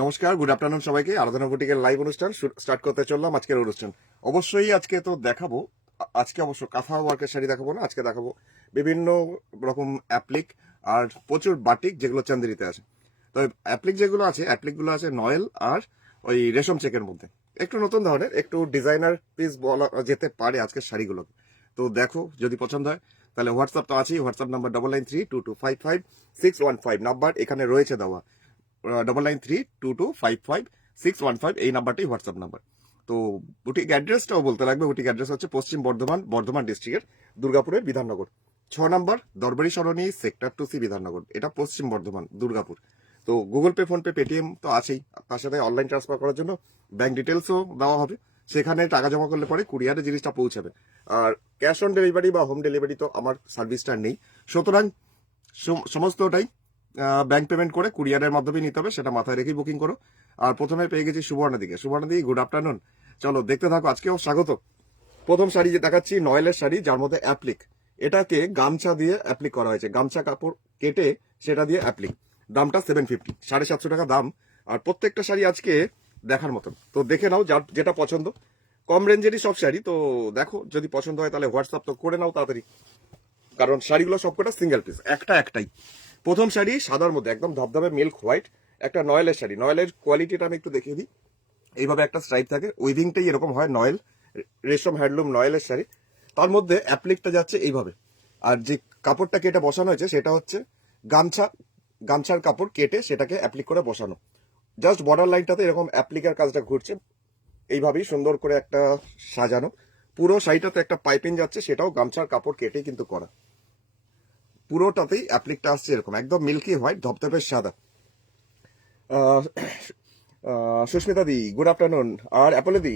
নমস্কার, good afternoon সবাইকে। আরাধনা বুটিকের লাইভ অনুষ্ঠান স্টার্ট করতে চললাম। আজকের অনুষ্ঠান অবশ্যই আজকে তো দেখাবো। আজকে অবশ্য কাঁথা ওয়ার্কের শাড়ি দেখাবো না, আজকে দেখাবো বিভিন্ন রকম অ্যাপ্লিক আর প্রচুর বাটিক, যেগুলো চান্দেরিতে আছে। তো অ্যাপ্লিক যেগুলো আছে, অ্যাপ্লিকগুলো আছে নয়েল আর ওই রেশম চেকের মধ্যে। একটু নতুন ধরনের, একটু ডিজাইনার পিস বলা যেতে পারে আজকের শাড়িগুলোকে। তো দেখো, যদি পছন্দ হয় তাহলে হোয়াটসঅ্যাপ তো আছেই। হোয়াটসঅ্যাপ নাম্বার 9932255615 নাম্বার এখানে রয়েছে দেওয়া। 9932255615 এই নাম্বারটাই হোয়াটসঅ্যাপ নাম্বার। তো বুটিক অ্যাড্রেসটাও বলতে লাগবে। বুটিক অ্যাড্রেস হচ্ছে পশ্চিম বর্ধমান, বর্ধমান ডিস্ট্রিক্টের দুর্গাপুরের বিধাননগর 6 নম্বর দরবারি সরণি, সেক্টর 2C, বিধাননগর। এটা পশ্চিম বর্ধমান, দুর্গাপুর। তো গুগল পে, ফোনপে, পেটিএম তো আছেই। তার সাথে অনলাইন ট্রান্সফার করার জন্য ব্যাংক ডিটেলসও দেওয়া হবে। সেখানে টাকা জমা করলে পরে কুরিয়ারে জিনিসটা পৌঁছাবে। আর ক্যাশ অন ডেলিভারি বা হোম ডেলিভারি তো আমার সার্ভিসটা নেই। সুতরাং সমস্তটাই ব্যাংক পেমেন্ট করে কুরিয়ারের মাধ্যমে নিতে হবে, সেটা মাথায় রেখেই বুকিং করো। আর প্রথমে পেয়ে গেছি সুবর্ণাদিকে। সুবর্ণাদি, গুড আফটারনুন। চলো দেখতে থাকো, আজকেও স্বাগত। প্রথম শাড়ি যে দেখাচ্ছি, নয়েলের শাড়ি, যার মধ্যে অ্যাপ্লিক। এটাকে গামছা দিয়ে অ্যাপ্লিক করা হয়েছে, গামছা কাপড় কেটে সেটা দিয়ে অ্যাপ্লিক। দামটা 750, 750 টাকা দাম। আর প্রত্যেকটা শাড়ি আজকে দেখার মতন। তো দেখে নাও, যার যেটা পছন্দ। কম রেঞ্জেরই সব শাড়ি, তো দেখো যদি পছন্দ হয় তাহলে হোয়াটসঅ্যাপ তো করে নাও তাড়াতাড়ি, কারণ শাড়িগুলো সবকটা সিঙ্গেল পিস, একটাই। প্রথম শাড়ি সাদার মধ্যে একদম ধবধবে মিল্ক হোয়াইট, একটা নয়েলের শাড়ি। নয়েলের কোয়ালিটিটা আমি একটু দেখিয়ে দিই। এইভাবে একটা স্ট্রাইপ থাকে, উইভিংটাই এরকম হয়। নয়েল, রেশম হ্যান্ডলুম নয়েলের শাড়ি। তার মধ্যে অ্যাপ্লিকটা যাচ্ছে এইভাবে। আর যে কাপড়টা কেটে বসানো হয়েছে সেটা হচ্ছে গামছা, গামছার কাপড় কেটে সেটাকে অ্যাপ্লিক করে বসানো। জাস্ট বর্ডার লাইনটাতে এরকম অ্যাপ্লিকের কাজটা ঘুরছে, এইভাবেই সুন্দর করে একটা সাজানো। পুরো শাড়িটাতে একটা পাইপিং যাচ্ছে, সেটাও গামছার কাপড় কেটেই কিন্তু করা। পুরোটাতেই অ্যাপ্লিকটা আসছে এরকম, একদম মিল্কি হোয়াইট, ধবধবে সাদা। আহ, সুস্মিতা দি, গুড আফটারনুন। আর অ্যাপলে দি,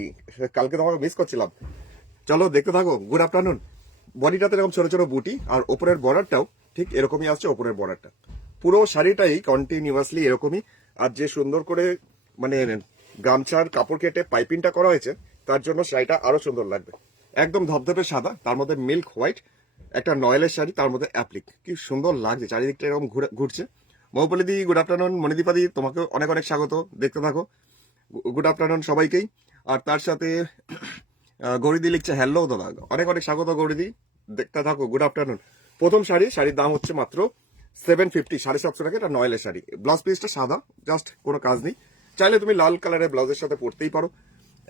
কালকে তোমাকে মিস করছিলাম। চলো দেখতে থাকো, গুড আফটারনুন। বডিটাতে এরকম ছোট ছোট বুটি, আর ওপরের বর্ডারটাও ঠিক এরকমই আসছে। ওপরের বর্ডারটা পুরো শাড়িটাই কন্টিনিউয়াসলি এরকমই। আর যে সুন্দর করে মানে গামছার কাপড় কেটে পাইপিংটা করা হয়েছে, তার জন্য শাড়িটা আরো সুন্দর লাগবে। একদম ধবধবে সাদা, তার মধ্যে মিল্ক হোয়াইট, একটা নয়েলের শাড়ি, তার মধ্যে অ্যাপ্লিক। কি সুন্দর লাগছে, চারিদিকটা এরকম ঘুরছে। মৌপলি দি, গুড আফটারনুন। মণিদীপা দি, তোমাকে অনেক অনেক স্বাগত। দেখতে থাকো, গুড আফটারনুন সবাইকেই। আর তার সাথে গৌরীদি লিখছে হ্যালো দাদা, অনেক অনেক স্বাগত গৌরীদি। দেখতে থাকো, গুড আফটারনুন। প্রথম শাড়ির দাম হচ্ছে মাত্র 750, 750 টাকা। এটা নয়েলের শাড়ি। ব্লাউজ পিসটা সাদা, জাস্ট কোনো কাজ নেই। চাইলে তুমি লাল কালারের ব্লাউজের সাথে পরতেই পারো,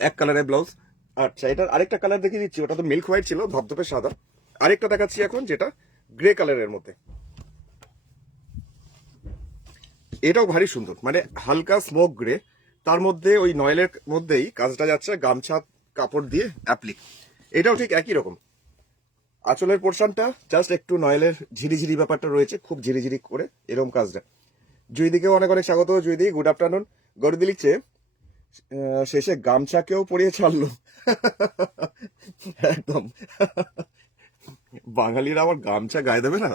এক কালারের ব্লাউজ। আচ্ছা, এটার আরেকটা কালার দেখিয়ে দিচ্ছি। ওটা তো মিল্ক হোয়াইট ছিল, ধবধবে সাদা। আরেকটা দেখাচ্ছি এখন, যেটা গ্রে কালারের মধ্যে। এটাও ভারী সুন্দর, মানে হালকা স্মোক গ্রে, তার মধ্যে ওই নয়েলের মধ্যেই কাজটা যাচ্ছে গামছা কাপড় দিয়ে অ্যাপ্লিক। এটাও ঠিক একই রকম। আঁচলের পোর্শনটা জাস্ট একটু নয়েলের ঝিরিঝিরি ব্যাপারটা রয়েছে, খুব ঝিরিঝিরি করে এরকম কাজটা। জুইদিকেও অনেক অনেক স্বাগত। জুইদি, গুড আফটারনুন। গরিদি লিখছে শেষে গামছাকেও পরিয়ে ছাড়লো। একদম, বাঙালিরা আবার গামছা গায়ে দেবে না,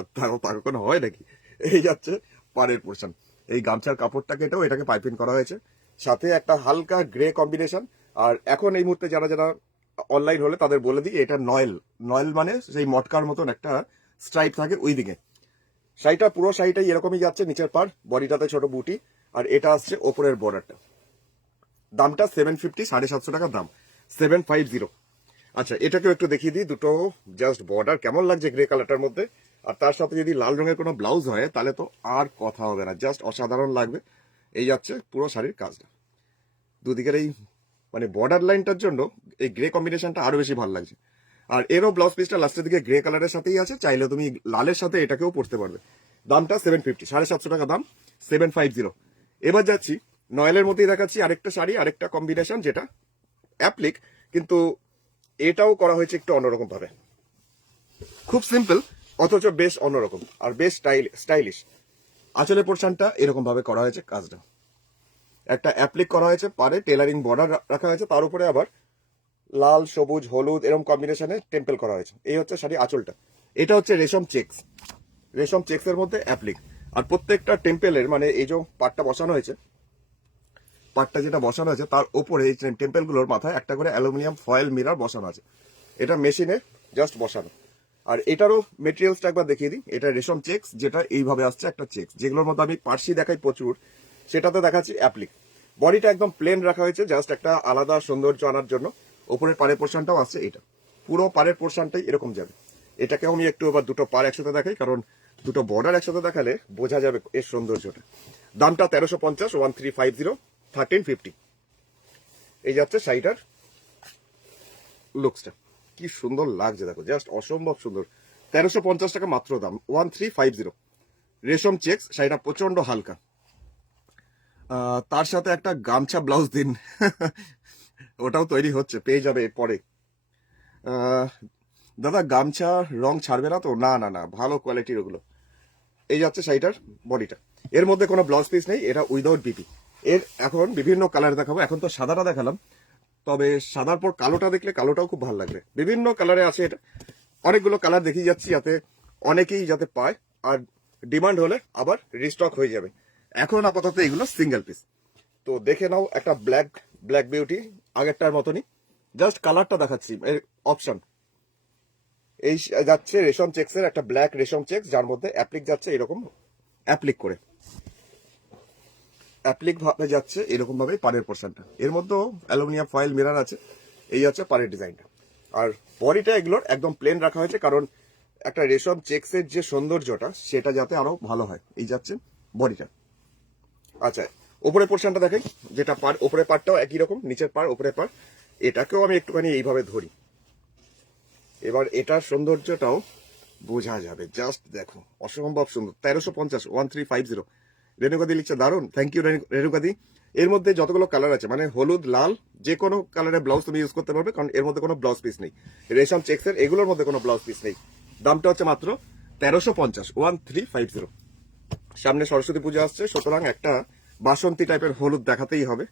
তার কোনো হয় নাকি। এই যাচ্ছে পাড়ের পোর্শন। এই গামছার কাপড়টা কেটেও এটাকে পাইপিং করা হয়েছে, সাথে একটা হালকা গ্রে কম্বিনেশন। আর এখন এই মুহূর্তে যারা যারা অনলাইন হলে তাদের বলে দিই, এটা নয়েল। নয়েল মানে সেই মটকার মতন একটা স্ট্রাইপ থাকে ওই দিকে। শাড়িটা, পুরো শাড়িটাই এরকমই যাচ্ছে। নিচের পার, বডিটাতে ছোট বুটি, আর এটা আসছে ওপরের বর্ডারটা। দামটা 750, 750 টাকা দাম, 750। আচ্ছা, এটাকেও একটু দেখিয়ে দিই। দুটো জাস্ট বর্ডার কেমন লাগছে গ্রে কালারটার মধ্যে। আর তার সাথে যদি লাল রঙের কোনো ব্লাউজ হয় তাহলে তো আর কথা হবে না, জাস্ট অসাধারণ লাগবে। এই যাচ্ছে পুরো শাড়ির কাজটা। দুদিকের এই মানে বর্ডার লাইনটার জন্য এই গ্রে কম্বিনেশনটা আরো বেশি ভালো লাগছে। আর এরও ব্লাউজ পিসটা লাস্টের দিকে গ্রে কালারের সাথেই আছে, চাইলে তুমি লালের সাথে এটাকেও পরতে পারবে। দামটা 750, 750 টাকা দাম, 750। এবার যাচ্ছি নয়েলের মধ্যেই দেখাচ্ছি আরেকটা শাড়ি, আরেকটা কম্বিনেশন, যেটা অ্যাপ্লিক, কিন্তু এটাও করা হয়েছে একটু অন্যরকম ভাবে। খুব সিম্পল, অথচ বেশ অন্যরকম আর বেশ স্টাইলিশ। আঁচলের পোর্শনটা এরকম ভাবে করা হয়েছে কাজটা। একটা অ্যাপ্লিক করা হয়েছে, পারে টেলারিং বর্ডার রাখা হয়েছে, তার উপরে আবার লাল, সবুজ, হলুদ এরকম কম্বিনেশনে টেম্পল করা হয়েছে। এই হচ্ছে শাড়ি আঁচলটা। এটা হচ্ছে রেশম চেক্স, রেশম চেক্স এর মধ্যে অ্যাপ্লিক। আর প্রত্যেকটা টেম্পেলের মানে এই যে পাটটা বসানো হয়েছে, পাটটা যেটা বসানো হয়েছে তার উপরে এই টেম্পেল গুলোর মাথায় একটা করে অ্যালুমিনিয়াম ফয়েল মিরর বসানো আছে। এটা মেশিনে জাস্ট বসানো। আর এটারও মেটেরিয়ালসটা একবার দেখিয়ে দিই। এটা রেশম চেক্স, যেটা এইভাবে আসছে একটা চেক্স, যেগুলোর মধ্যে আমি পার্সি দেখাই প্রচুর, সেটাতে দেখাচ্ছি অ্যাপ্লিক। বডিটা একদম প্লেন রাখা হয়েছে, জাস্ট একটা আলাদা সৌন্দর্য আনার জন্য। উপরের পাড়ের পোর্শনটাও আছে, এটা পুরো পাড়ের পোর্শনটাই এরকম যাবে। এটাকে আমি একটু আবার দুটো পাড় একসাথে দেখাই, কারণ দুটো বর্ডার একসাথে দেখালে বোঝা যাবে এর সৌন্দর্যটা। দামটা 1350, 1350, 1350। এই যাচ্ছে শাড়িটার লুকসটা, কি সুন্দর লাগছে দেখো, জাস্ট অসম্ভব সুন্দর। 1350 টাকা মাত্র দাম, 1350। রেশম চেক্স, শাড়িটা প্রচন্ড হালকা। তার সাথে একটা গামছা ব্লাউজ দিন। ওটাও তৈরি হচ্ছে, পেয়ে যাবে পরে। দাদা গামছা রং ছাড়বে না তো? না না না, ভালো কোয়ালিটির ওগুলো। এই যাচ্ছে শাড়িটার বডিটা, এর মধ্যে কোনো ব্লাউজ পিস নেই, এটা উইদাউট বিপি। এর এখন বিভিন্ন কালার দেখাবো, এখন তো সাদাটা দেখালাম, তবে সাদার পর কালোটা দেখলে কালোটাও খুব ভালো লাগবে। বিভিন্ন কালারে আছে এটা, অনেকগুলো কালার দেখিয়ে যাচ্ছি যাতে অনেকেই যাতে পায়, আর ডিমান্ড হলে আবার রিস্টক হয়ে যাবে। এখন আপাতত এগুলো সিঙ্গেল পিস। তো দেখে নাও একটা ব্ল্যাক ব্ল্যাক বিউটি, আগেরটার মতনই, জাস্ট কালারটা দেখাচ্ছি। এর অপশন এই যাচ্ছে রেশম চেক্স এর একটা ব্ল্যাক রেশম চেক্স, যার মধ্যে অ্যাপ্লিক যাচ্ছে এরকম অ্যাপ্লিক করে, অ্যাপ্লিক ভাবে যাচ্ছে এরকম ভাবে পাড়ের পোর্শনটা। এর মধ্যেও অ্যালুমিনিয়াম ফয়েল মিরর আছে। এই হচ্ছে পাড়ের ডিজাইনটা। আর বডিটা এগুলোর একদম প্লেন রাখা হয়েছে, কারণ একটা রেশম চেক্সের যে সৌন্দর্যটা সেটা যাতে আরো ভালো হয়। এই যাচ্ছে বডিটা। আচ্ছা, উপরের পোর্শনটা দেখেন, যেটা পার, উপরের পারটাও একই রকম, নিচের পার উপরের পার। এটাকেও আমি একটুখানি এইভাবে ধরি, এবার এটার সৌন্দর্যটাও বোঝা যাবে। জাস্ট দেখো, অসম্ভব সুন্দর। 1350, 1350। রেণুকাদি লিখছে দারুন, থ্যাংক ইউ রেণুকাদি। এর মধ্যে যতগুলো কালার আছে, মানে হলুদ, লাল, যে কোনো কালারের ব্লাউজ তুমি ইউজ করতে পারবে, কারণ এর মধ্যে কোনো ব্লাউজ পিস নেই। রেশম চেক্সের এগুলোর মধ্যে কোনো ব্লাউজ পিস নেই। দামটা হচ্ছে মাত্র 1350, 1350। সামনে সরস্বতী পুজো আসছে, সুতরাং একটা বাসন্তী টাইপের হলুদ দেখাতেই হবে।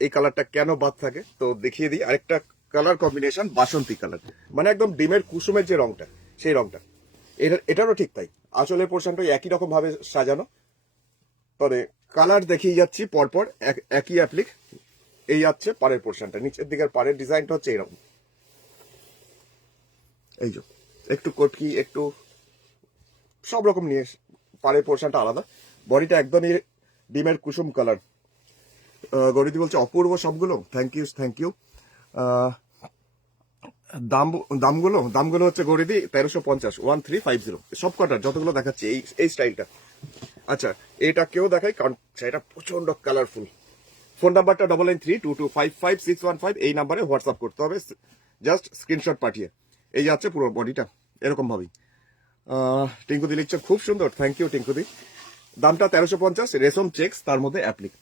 এই কালারটা কেন বাদ থাকে তো দেখিয়ে দিই। আরেকটা কালার কম্বিনেশন বাসন্তী কালার, মানে একদম ডিমের কুসুমের যে রংটা, সেই রংটা। এটারও ঠিক তাই, আঁচলের পোর্শনটা একই রকম ভাবে সাজানো, তবে কালার দেখিয়ে যাচ্ছি পরপর, একই অ্যাপ্লিক। এই যাচ্ছে পাড়ের পোর্শনটা, নিচের দিকের পাড়ের ডিজাইনটা হচ্ছে এরকম। এই যে একটু কটকি, একটু সব রকম নিয়ে পাড়ের পোর্শনটা আলাদা। বডিটা একদমই ডিমের কুসুম কালার। গরিদি বলছে অপূর্ব সবগুলো, থ্যাংক ইউ থ্যাংক ইউ। দামগুলো হচ্ছে গরিদি 1350, 1350 সব কটার যতগুলো দেখাচ্ছে এই স্টাইলটা। আচ্ছা, এটা কেউ দেখাই, কারণ সেটা প্রচন্ড কালারফুল। ফোন নাম্বারটা 9932255615, এই নাম্বারে হোয়াটসঅ্যাপ করতে হবে, জাস্ট স্ক্রিনশট পাঠিয়ে। এই যাচ্ছে পুরো বডিটা এরকম ভাবেই। টিঙ্কুদি লিখছে খুব সুন্দর, থ্যাংক ইউ টিঙ্কুদি। দামটা 1350, রেশম চেক্স, তার মধ্যে অ্যাপ্লিক।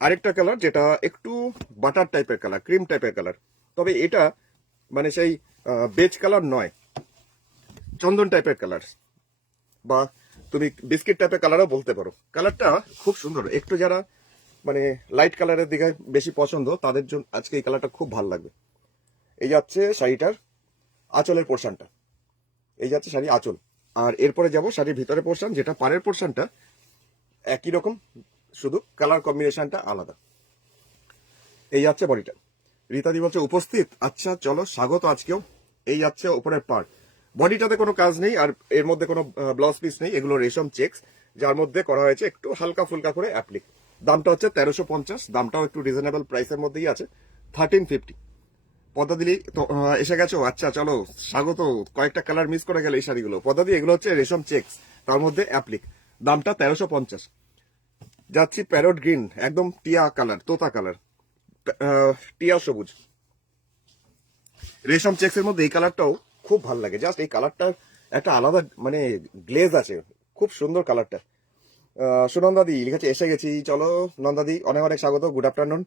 আরেকটা কালার যেটা একটু বাটার টাইপের কালার, ক্রিম টাইপের কালার, তবে এটা মানে সেই বেজ কালার নয়, চন্দন টাইপের কালার, বা তুমি বিস্কিট টাইপের কালারও বলতে পারো। কালারটা খুব সুন্দর, একটু যারা মানে লাইট কালারের দিকে বেশি পছন্দ, তাদের জন্য আজকে এই কালারটা খুব ভালো লাগবে। এই যাচ্ছে শাড়িটার আঁচলের পোর্শনটা, এই যাচ্ছে শাড়ি আঁচল। আর এরপরে যাব শাড়ির ভিতরে পোর্শন, যেটা পাড়ের পোর্শনটা একই রকম, শুধু কালার কম্বিনেশনটা আলাদা। এই যাচ্ছে বডিটা। রীতাদি বলছে উপস্থিত, আচ্ছা চলো স্বাগত আজকেও। এই যাচ্ছে উপরের পার্ট, বডিটাতে কোনো কাজ নেই, আর এর মধ্যে কোনো ব্লাউজ পিস নেই, এগুলো রেশম চেক্স, যার মধ্যে করা হয়েছে একটু হালকা ফুলকা করে অ্যাপ্লিক। দামটা হচ্ছে 1350, দামটাও একটু রিজনেবল প্রাইসের মধ্যেই আছে, 1350। পদ্মাদি তো এসে গেছো, আচ্ছা চলো স্বাগত। কয়েকটা কালার মিস করে গেলে এই শাড়িগুলো। পদ্মাদি এগুলো হচ্ছে রেশম চেক্স, তার মধ্যে অ্যাপ্লিক। দামটা 1350। যাচ্ছি প্যারট গ্রিন, একদম টিয়া কালার, তোতা কালার, টিয়া সবুজ। রেশম চেক্স এর মধ্যে এই কালারটাও খুব ভালো লাগে, জাস্ট এই কালারটার একটা আলাদা মানে গ্লেজ আছে, খুব সুন্দর কালারটা। সুনন্দাদি লিখেছে এসে গেছি, চলো নন্দাদি, অনেক অনেক স্বাগত, গুড আফটারনুন।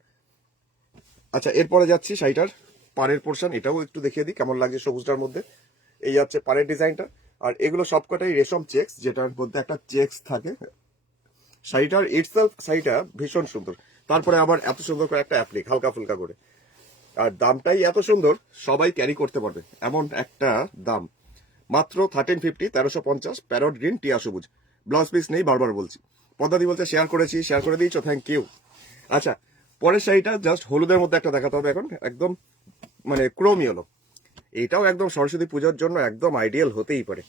আচ্ছা, এরপরে যাচ্ছি শাড়িটার পাড়ের পোর্শন, এটাও একটু দেখিয়ে দিই কেমন লাগছে সবুজটার মধ্যে। এই যাচ্ছে পাড়ের ডিজাইনটা, আর এগুলো সবকটাই রেশম চেক্স, যেটার মধ্যে একটা চেক্স থাকে। শাড়িটার ইটসেলফ, শাড়িটা ভীষণ সুন্দর, তারপরে আবার এত সুন্দর করে একটা অ্যাপ্লিক হালকা ফুলকা করে, আর দামটাই এত সুন্দর, সবাই ক্যারি করতে পারবে এমন একটা দাম। মাত্র 1350, 1350, প্যারট গ্রিন টিয়া সবুজ, ব্লাউজ পিস নেই, বারবার বলছি। পদ্মাদি বলছে শেয়ার করেছি, শেয়ার করে দিয়েছো, থ্যাংক ইউ। আচ্ছা, পরের শাড়িটা জাস্ট হলুদের মধ্যে একটা দেখাতে হবে এখন, একদম মানে ক্রোম ইয়েলো। এটাও একদম সরস্বতী পুজোর জন্য একদম আইডিয়াল হতেই পারে,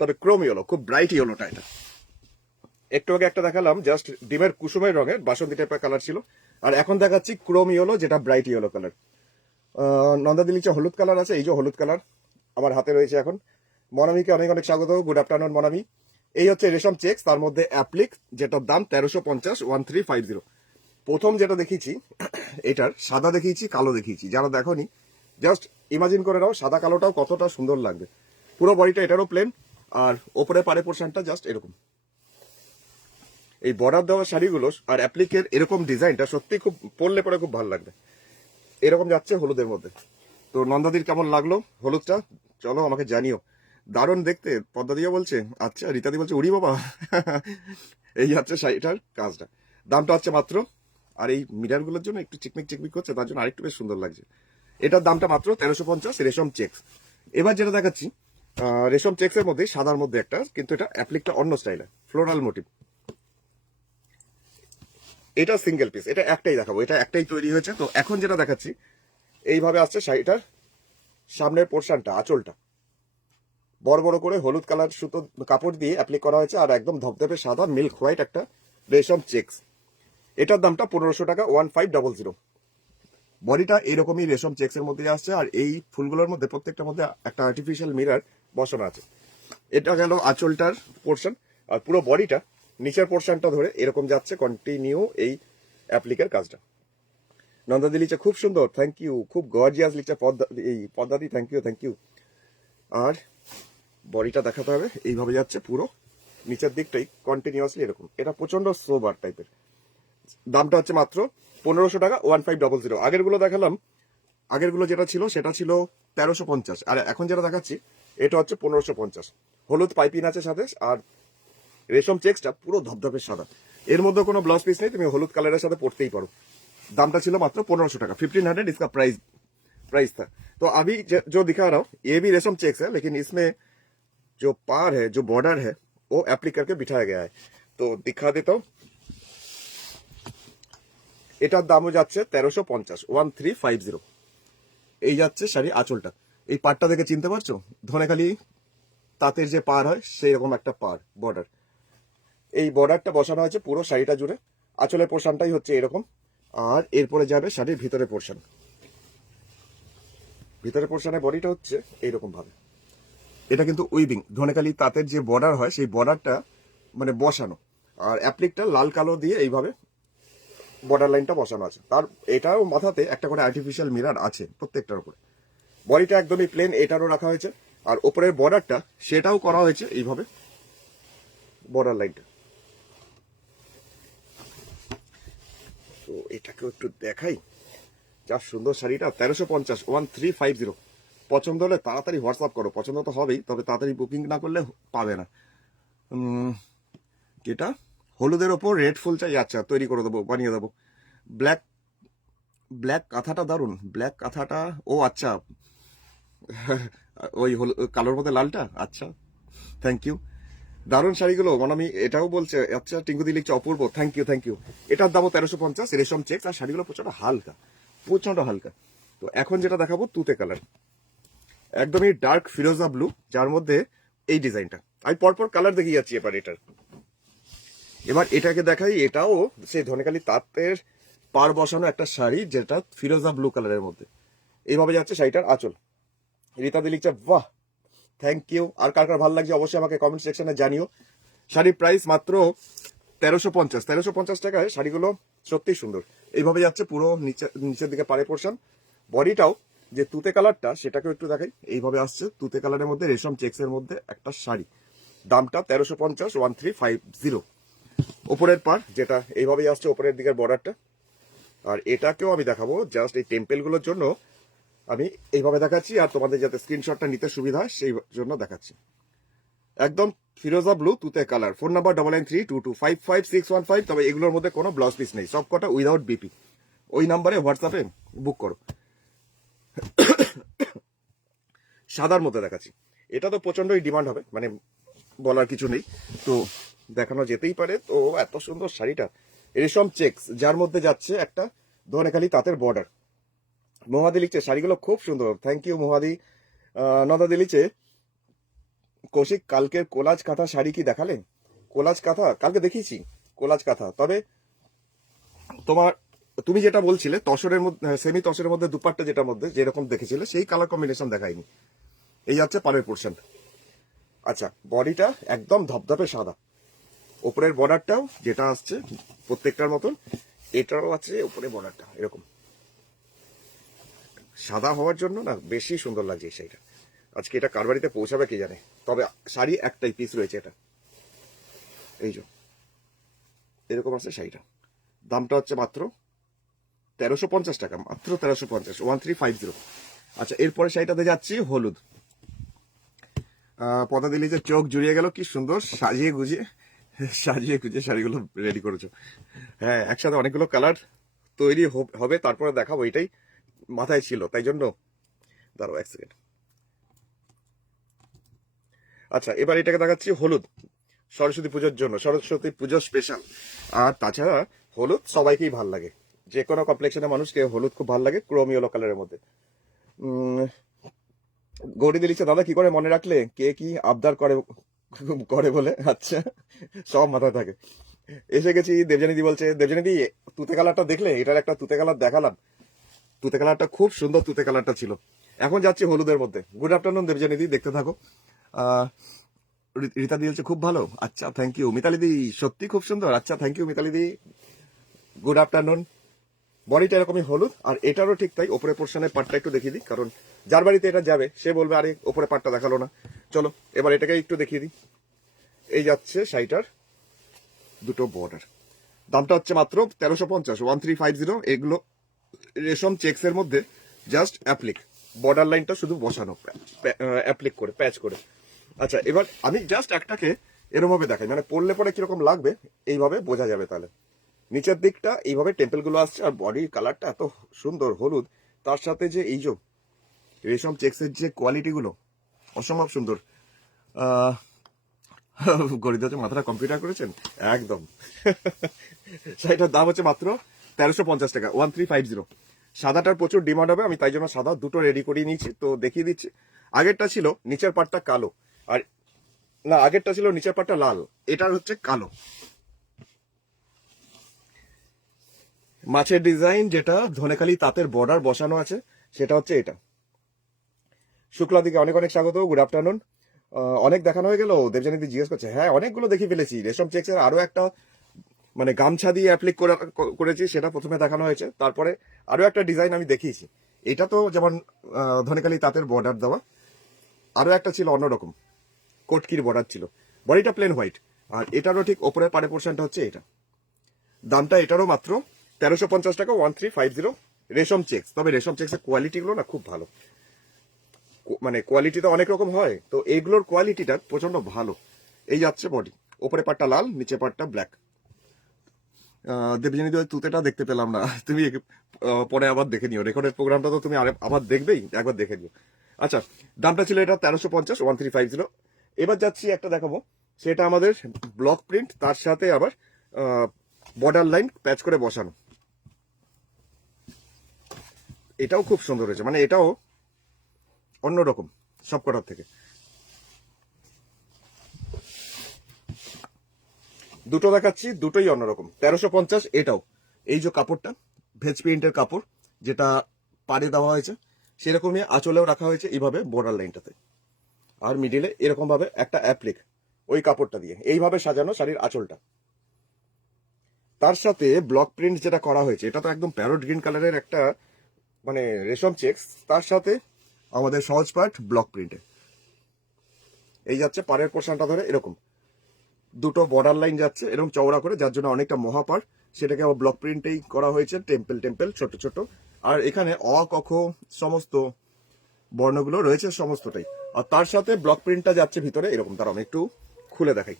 তবে ক্রোম ইয়েলো, খুব ব্রাইট ইয়েলোটা এটা। একটু আগে একটা দেখালাম জাস্ট ডিমের কুসুমের রঙের বাসন্তী টাইপের কালার ছিল, আর এখন দেখাচ্ছি ক্রোম ইয়েলো, যেটা ব্রাইট ইয়েলো কালার। নন্দাদিলিচে হলুদ কালার আছে, এই যে হলুদ কালার আমার হাতে রয়েছে এখন। মনামিকে অনেক অনেক স্বাগত, গুড আফটারনুন মনামি। এই হচ্ছে রেশম চেক্স, তার মধ্যে অ্যাপ্লিক, যেটার দাম 1350, 1350। প্রথম যেটা দেখিয়েছি এটার সাদা দেখিয়েছি, কালো দেখিয়েছি, যারা দেখোনি জাস্ট ইমাজিন করে নাও সাদা কালোটাও কতটা সুন্দর লাগবে। পুরো বডিটা এটারও প্লেন, আর ওপরে পারে পোর্শনটা জাস্ট এরকম। এই বর্ডার দেওয়া শাড়িগুলো আর অ্যাপ্লিকের এরকম ডিজাইনটা সত্যি খুব পরলে পরে খুব ভালো লাগবে। এরকম যাচ্ছে হলুদের মধ্যে। তো নন্দাদির কেমন লাগলো হলুদটা চলো আমাকে জানিও। দারুণ দেখতে, পদ্মা দিয়া বলছে, আচ্ছা রীতাদি বলছে উড়ি বাবা। এই হচ্ছে শাড়িটার কাজটা, দামটা হচ্ছে মাত্র, আর এই মিরারগুলোর জন্য একটু চিকমিক চিকমিক করছে, তার জন্য আরেকটু বেশ সুন্দর লাগছে। এটার দামটা মাত্র 1350, রেশম চেক্স। এবার যেটা দেখাচ্ছি রেশম চেক্স এর মধ্যে সাদার মধ্যে একটা, কিন্তু এটা অ্যাপ্লিকটা অন্য স্টাইলে, ফ্লোরাল মোটিভ। এটা সিঙ্গেল পিস, এটা একটাই দেখাবো, এটা একটাই তৈরি হয়েছে। তো এখন যেটা দেখাচ্ছি এইভাবে আসছে শাড়িটার সামনের পোর্শনটা, আঁচলটা বড় বড় করে হলুদ কালার সুতো কাপড় দিয়ে অ্যাপ্লিক করা হয়েছে, আর একদম ধপধপে সাদা মিল্ক হোয়াইট একটা রেশম চেক্স। এটার দামটা 1500 টাকা, 1500। বডিটা এরকমই রেশম চেক্স এর মধ্যে আসছে, আর এই ফুলগুলোর মধ্যে প্রত্যেকটার মধ্যে একটা আর্টিফিশিয়াল মিরর বসানো আছে। এটা গেল আঁচলটার পোর্শন, আর পুরো বডিটা নিচের পোর্শনটা ধরে এরকম যাচ্ছে কন্টিনিউ এই অ্যাপ্লিকের কাজটা। নন্দাদি লিখছে খুব সুন্দর, থ্যাংক ইউ, খুব গর্জিয়াস লিখছে এই পদ্মাদি, থ্যাংক ইউ থ্যাংক ইউ। আর বডিটা দেখাতে হবে, এইভাবে যাচ্ছে পুরো নিচের দিকটাই কন্টিনিউয়াসলি এরকম। এটা প্রচন্ড সোবার টাইপের। দামটা হচ্ছে মাত্র 1500 টাকা, 1500। আগেরগুলো দেখালাম, আগেরগুলো যেটা ছিল সেটা ছিল 1350, আর এখন যেটা দেখাচ্ছি এটা হচ্ছে 1550। হলুদ পাইপিং আছে সাথে, আর রেশম চেক্সটা পুরো ধপধপে সাদা। এর মধ্যে কোনো ব্লাউজ পিস নেই, তুমি হলুদ কালারের সাথে পরতেই পারো। दाम ছিল মাত্র 1500 টাকা, 1500 इसका प्राइस था। तो अभी जो दिखा रहा हूँ ये भी रेशम चेक्स है, लेकिन इसमें जो पार है, जो बॉर्डर है, वो एप्लिक करके बिठाया गया है। तो दिखा देता हूँ। এটার দামও যাচ্ছে 1350, 1350। এই যাচ্ছে শাড়ি আঁচলটা, এই পাড়টা দেখে চিনতে পারছো, ধনেখালি তাঁতের যে পাড় হয় সেই রকম একটা পাড় বর্ডার। এই বর্ডারটা বসানো হয়েছে পুরো শাড়িটা জুড়ে। আঁচলের পোর্শনটাই হচ্ছে এরকম, আর এরপরে যাবে শাড়ির ভিতরে পোর্শন। ভিতরে পোর্শনের বডিটা হচ্ছে এইরকম ভাবে। এটা কিন্তু উইভিং, ধনেখালি তাঁতের যে বর্ডার হয় সেই বর্ডারটা মানে বসানো, আর অ্যাপ্লিকটা লাল কালো দিয়ে এইভাবে বর্ডার লাইনটা বসানো আছে। তার এটাও মাথাতে একটা করে আর্টিফিশিয়াল মিরর আছে প্রত্যেকটার উপরে। বডিটা একদমই প্লেন, এটারও রাখা হয়েছে, আর উপরের বর্ডারটা সেটাও করা হয়েছে এইভাবে বর্ডার লাইনটা। তো এটাকেও একটু দেখাই, যা সুন্দর শাড়িটা। 1350, 1350। পছন্দ হলে তাড়াতাড়ি হোয়াটসঅ্যাপ করো, পছন্দ তো হবেই, তবে তাড়াতাড়ি বুকিং না করলে পাবে না। যেটা হলুদের ওপর রেড ফুল চাই, আচ্ছা তৈরি করে দেবো, বানিয়ে দেবো। ব্ল্যাক ব্ল্যাক কাঁথাটা দারুন, ব্ল্যাক কাঁথাটা, ও আচ্ছা ওই কালোর মধ্যে লালটা, আচ্ছা থ্যাংক ইউ। দারুণ শাড়িগুলো মনামি এটাও বলছে, আচ্ছা টিঙ্কুদি লিখছে অপূর্ব, থ্যাংক ইউ থ্যাংক ইউ। এটার দামও 1350, রেশম চেক্স, আর শাড়িগুলো প্রচন্ড হালকা, প্রচন্ড হালকা। তো এখন যেটা দেখাবো তুতে কালার, একদমই ডার্ক ফিরোজা ব্লু, যার মধ্যে এই ডিজাইনটা। আমি পরপর কালার দেখিয়ে যাচ্ছি এবার এটাকে দেখাই। এটাও সেই ধনেখালি তাঁতের পার বসানো একটা শাড়ি, যেটা ফিরোজা ব্লু কালারের মধ্যে। এইভাবে যাচ্ছে শাড়িটার আঁচল। রীতাদি লিখছে বাহ, থ্যাংক ইউ। আর কার কার ভালো লাগছে অবশ্যই আমাকে কমেন্ট সেকশনে জানিও। শাড়ির প্রাইস মাত্র 1350, 1350 টাকায় শাড়িগুলো সত্যিই সুন্দর। এইভাবে যাচ্ছে পুরো নিচের দিকে পাড়ে পোর্শন। বডিটাও যে তুতে কালারটা সেটাকে একটু দেখাই, এইভাবে আসছে তুতে কালারের মধ্যে রেশম চেক্সের মধ্যে একটা শাড়ি। দামটা 1350, 1350। ওপরের পার যেটা এইভাবেই আসছে, ওপরের দিকের বর্ডারটা। আর এটাকেও আমি দেখাবো, জাস্ট এই টেম্পেলগুলোর জন্য আমি এইভাবে দেখাচ্ছি, আর তোমাদের যাতে স্ক্রিনশটটা নিতে সুবিধা হয় সেই জন্য দেখাচ্ছি। একদম ফিরোজা ব্লু তুতে কালার। Phone number 9932255615। তবে এগুলোর মধ্যে কোনো ব্লাউজ পিস নেই, সব কটা উইদাউট বিপি। ওই নাম্বারে হোয়াটসঅ্যাপে বুক করো। সাদার মধ্যে দেখাচ্ছি, এটা তো প্রচন্ডই ডিমান্ড হবে, মানে বলার কিছু নেই, তো দেখানো যেতেই পারে। তো এত সুন্দর শাড়িটা রেশম চেক্স, যার মধ্যে যাচ্ছে একটা ধনেখালি তাঁতের বর্ডার। মোহাদি লিখছে শাড়িগুলো খুব সুন্দর, থ্যাংক ইউ মোহাদি। নদাদি লিখছে কৌশিক কালকের কোলাজ কাঁথা শাড়ি কি দেখালেন? কোলাজ কাঁথা কালকে দেখিয়েছি, কোলাজ কাঁথা। তবে তুমি যেটা বলছিলে তসরের মধ্যে, সেমি তসরের মধ্যে দুপাট্টা যেটার মধ্যে যেরকম দেখেছিলে সেই কালার কম্বিনেশন দেখায়নি। এই যাচ্ছে পাড়ের পোর্শন। আচ্ছা, বডিটা একদম ধপধপে সাদা, ওপরের বর্ডারটাও যেটা আসছে প্রত্যেকটার মতন, এটারও আছে উপরে বর্ডারটা এরকম সাদা হওয়ার জন্য না বেশি সুন্দর লাগছে এই শাড়িটা। আজকে এটা কার বাড়িতে পৌঁছাবে কে জানে। তবে শাড়ি একটাই পিস রয়েছে এটা, এই যে এরকম আছে শাড়িটা। দামটা হচ্ছে মাত্র 1350 টাকা, মাত্র 1350, 1350। আচ্ছা, এরপরে শাড়িটাতে যাচ্ছি হলুদ। পদা দিলি যে চোখ জুড়িয়ে গেল, কি সুন্দর সাজিয়ে গুজিয়ে শাড়িগুলো রেডি করেছো। হ্যাঁ, একসাথে অনেকগুলো কালার তৈরি হবে, তারপরে দেখাবো, এটাই মাথায় ছিল, তাই জন্য দাঁড়াও এক সেকেন্ড। আচ্ছা, এবার এটাকে দেখাচ্ছি হলুদ, সরস্বতী পুজোর জন্য, সরস্বতী পুজো স্পেশাল। আর তাছাড়া হলুদ সবাইকেই ভাল লাগে, যে কোনো কমপ্লেক্সনের মানুষকে হলুদ খুব ভালো লাগে, ক্রোম ইয়েলো কালারের মধ্যে। গৌরী দিলিছে, দাদা কি করে মনে রাখলে কে কি আবদার করে করে বলে? আচ্ছা, সব মাথায় থাকে। এসে গেছি, দেবজানিদি বলছে, দেবজানিদি তুতে কালারটা দেখলে? এটার একটা তুতে কালার দেখালাম, তুতে কালারটা খুব সুন্দর, তুতে কালারটা ছিল। এখন যাচ্ছি হলুদের মধ্যে। গুড আফটারনুন দেবজানিদি, দেখতে থাকো। রীতা দি বলছে খুব ভালো, আচ্ছা থ্যাংক ইউ। মিতালি দি সত্যি খুব সুন্দর, আচ্ছা থ্যাংক ইউ মিতালি দি, গুড আফটারনুন। বডিটা এরকমই হলুদ, আর এটারও ঠিক তাই। ওপরে পোর্শনের পাটটা একটু দেখিয়ে দিই, কারণ যার বাড়িতে এটা যাবে সে বলবে আরে ওপরে পাটটা দেখালো না। চলো এবার এটাকে একটু দেখিয়ে দিই। এই যাচ্ছে শাড়িটার দুটো বর্ডার, দামটা হচ্ছে মাত্র 1350, 1350। এগুলো রেশম চেক্স এর মধ্যে জাস্ট অ্যাপ্লিক, বর্ডার লাইনটা শুধু বসানো অ্যাপ্লিক করে, প্যাচ করে। আচ্ছা, এবার আমি জাস্ট একটাকে এরকম ভাবে দেখাই, মানে পরলে পরে কিরকম লাগবে এইভাবে বোঝা যাবে। তাহলে নিচের দিকটা এইভাবে টেম্পল গুলো আসছে, আর বডির কালারটা এত সুন্দর হলুদ, তার সাথে যে এই যে রেশম চেক্সের যে কোয়ালিটি গুলো অসম্ভব সুন্দর। গরিব হচ্ছে মাথাটা কম্পিউটার করেছেন একদম। সেটার দাম হচ্ছে মাত্র 1350 টাকা, 1350। সাদাটার প্রচুর ডিমান্ড হবে, আমি তাই জন্য সাদা দুটো রেডি করে নিয়েছি, তো দেখিয়ে দিচ্ছি। আগেরটা ছিল নিচের পাটটা কালো, আর না আগেরটা ছিল নিচের পাটটা লাল, এটার হচ্ছে কালো। মাছের ডিজাইন যেটা ধনেখালি তাঁতের বর্ডার বসানো আছে, সেটা হচ্ছে এটা। শুক্লা দিকে অনেক অনেক স্বাগত, গুড আফটারনুন। অনেক দেখানো হয়ে গেল, দেবজানিদি জিজ্ঞেস করছে। হ্যাঁ, অনেকগুলো দেখিয়ে ফেলেছি। রেশম চেক্সের আরো একটা মানে গামছা দিয়ে অ্যাপ্লিক করেছি, সেটা প্রথমে দেখানো হয়েছে, তারপরে আরো একটা ডিজাইন আমি দেখিয়েছি। এটা তো যেমন ধনেখালি তাঁতের বর্ডার দেওয়া, আরো একটা ছিল অন্যরকম, কটকির বর্ডার ছিল। বডিটা প্লেন হোয়াইট, আর এটারও ঠিক ওপরের পাড়ে পোর্শনটা হচ্ছে এটা। দামটা এটারও মাত্র 1350 টাকা, 1350। রেশম চেক্স, তবে রেশম চেক্সের কোয়ালিটিগুলো না খুব ভালো, মানে কোয়ালিটিটা অনেক রকম হয়, তো এইগুলোর কোয়ালিটিটা প্রচন্ড ভালো। এই যাচ্ছে বডি, ওপরে পাটটা লাল, নিচে পাটটা ব্ল্যাক। দেবজানি তুতেটা দেখতে পেলাম না, তুমি পরে আবার দেখে নিও, রেকর্ডের প্রোগ্রামটা তো তুমি আবার দেখবেই, একবার দেখে নিও। আচ্ছা, দামটা ছিল এটা 1350, 1350। এবার যাচ্ছি একটা দেখাবো, সেটা আমাদের ব্লক প্রিন্ট, তার সাথে আবার বর্ডার লাইন প্যাচ করে বসানো। এটাও খুব সুন্দর হয়েছে, মানে এটাও অন্যরকম সবকটার থেকে। দুটো দেখাচ্ছি, দুটোই অন্যরকম। 1350 এটাও। এই যে কাপড়টা ভেজ প্রিন্টের কাপড়, যেটা পাড়ে দেওয়া হয়েছে, সেরকমই আঁচলেও রাখা হয়েছে এইভাবে বর্ডার লাইনটাতে, আর মিডিলে এরকম ভাবে একটা অ্যাপ্লিক ওই কাপড়টা দিয়ে এইভাবে সাজানো শাড়ির আঁচলটা। তার সাথে ব্লক প্রিন্ট যেটা করা হয়েছে, এটা তো একদম প্যারোট গ্রিন কালারের একটা মানে রেশম চেক্স, তার সাথে আমাদের সহজ পার্ট ব্লক প্রিন্টে। এই যাচ্ছে পাড়ের পোর্শনটা ধরে এরকম দুটো বর্ডার লাইন যাচ্ছে এরকম চওড়া করে, যার জন্য অনেকটা মহাপার, সেটাকে আবার ব্লক প্রিন্টেই করা হয়েছে, টেম্পল টেম্পল ছোট ছোট। আর এখানে অ ক খ সমস্ত বর্ণগুলো রয়েছে সমস্তটাই, আর তার সাথে ব্লক প্রিন্টটা যাচ্ছে ভিতরে এরকম। তার আমি একটু খুলে দেখাই।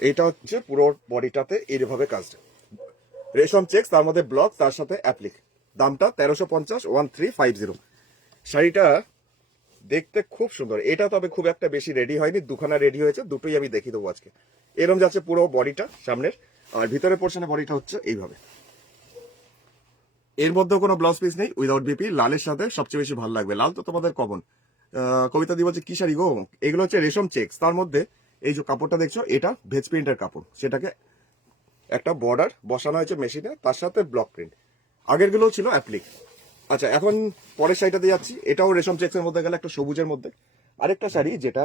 এটা হচ্ছে পুরো বডিটাতে এইভাবে কাজটা, রেশম চেক্স, তার মধ্যে ব্লক, তার সাথে অ্যাপ্লিক। দামটা 1350, 1350। শাড়িটা দেখতে খুব সুন্দর। এটা তবে খুব একটা বেশি রেডি হয়নি, দুখানা রেডি হয়েছে, দুটোই আমি দেখিয়ে দেবো আজকে। এরকম যাচ্ছে পুরো বডিটা সামনের, আর ভিতরের পোর্শনে বডিটা হচ্ছে এইভাবে। এর মধ্যে কোনো ব্লাউজ পিস নেই, উইদাউট বিপি। লালের সাথে সবচেয়ে বেশি ভালো লাগবে, লাল তো তোমাদের কমন। কবিতা দি বলছে কি শাড়ি গো? এগুলো হচ্ছে রেশম চেক্স, তার মধ্যে এই যে কাপড়টা দেখছো এটা ভেজ প্রিন্টের কাপড়, সেটাকে একটা বর্ডার বসানো হয়েছে মেশিনে, তার সাথে ব্লক প্রিন্ট। আগের গুলো ছিল অ্যাপ্লিক। আচ্ছা, এখন পরের শাড়িটাতে যাচ্ছি। এটাও রেশম চেক্সের মধ্যে গেলে একটা সবুজের মধ্যে আরেকটা শাড়ি, যেটা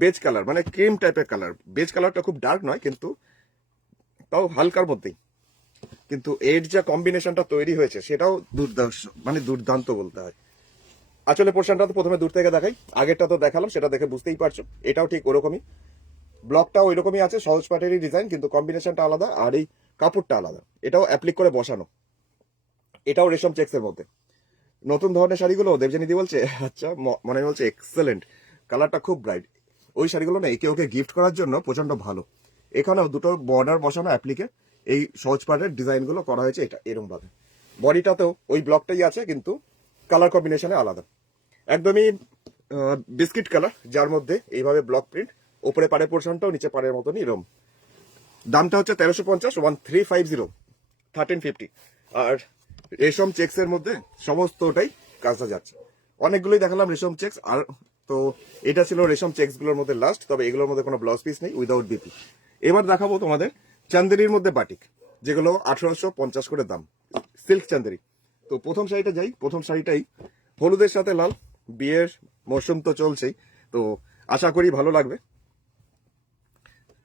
বেজ কালার, মানে ক্রিম টাইপের কালার। বেজ কালারটা খুব ডার্ক নয়, কিন্তু তাও হালকার মধ্যেই। কিন্তু এর যে কম্বিনেশনটা তৈরি হয়েছে সেটাও দুর্দান্ত, মানে দুর্দান্ত বলতে হয়। আসলে পোর্শনটা তো প্রথমে দূর থেকে দেখাই, আগেরটা তো দেখালাম, সেটা দেখে বুঝতেই পারছো। এটাও ঠিক ওরকমই, ব্লকটা ওই রকমই আছে, সহজ পাটেরই ডিজাইন, কিন্তু কম্বিনেশনটা আলাদা আর এই কাপড়টা আলাদা। এটাও অ্যাপ্লিক করে বসানো, এটাও রেশম চেক্সের মধ্যে। নতুন ধরনের শাড়িগুলো দেবজানিদি বলছে আচ্ছা, মনে বলছে এক্সেলেন্ট, কালারটা খুব ব্রাইট। ওই শাড়িগুলো না একে ওকে গিফট করার জন্য প্রচন্ড ভালো। এখানেও দুটো বর্ডার বসানো অ্যাপ্লিকে এই সহজ পাটের ডিজাইনগুলো করা হয়েছে এটা এরকম ভাবে। বডিটাতেও ওই ব্লকটাই আছে, কিন্তু কালার কম্বিনেশনে আলাদা, একদমই বিস্কিট কালার, যার মধ্যে এইভাবে ব্লক প্রিন্ট, ওপরে পাড়ের পোর্শনটাও নিচে পাড়ের মতনই এরকম। দামটা হচ্ছে 1350, 1350, 1350। আর রেশম চেক্সের মধ্যে সমস্তটাই কাজটা যাচ্ছে। অনেকগুলোই দেখালাম রেশম চেক্স, আর তো এটা ছিল রেশম চেক্স গুলোর মধ্যে লাস্ট। তবে এগুলোর মধ্যে কোনো ব্লাউজ পিস নেই, উইদাউট বিপি। এবার দেখাবো তোমাদের চান্দেরির মধ্যে বাটিক, যেগুলো 1850 করে দাম, সিল্ক চান্দেরি। তো প্রথম শাড়িটা যাই, প্রথম শাড়িটাই হলুদের সাথে লাল, বিয়ের মরশুম তো চলছেই, তো আশা করি ভালো লাগবে।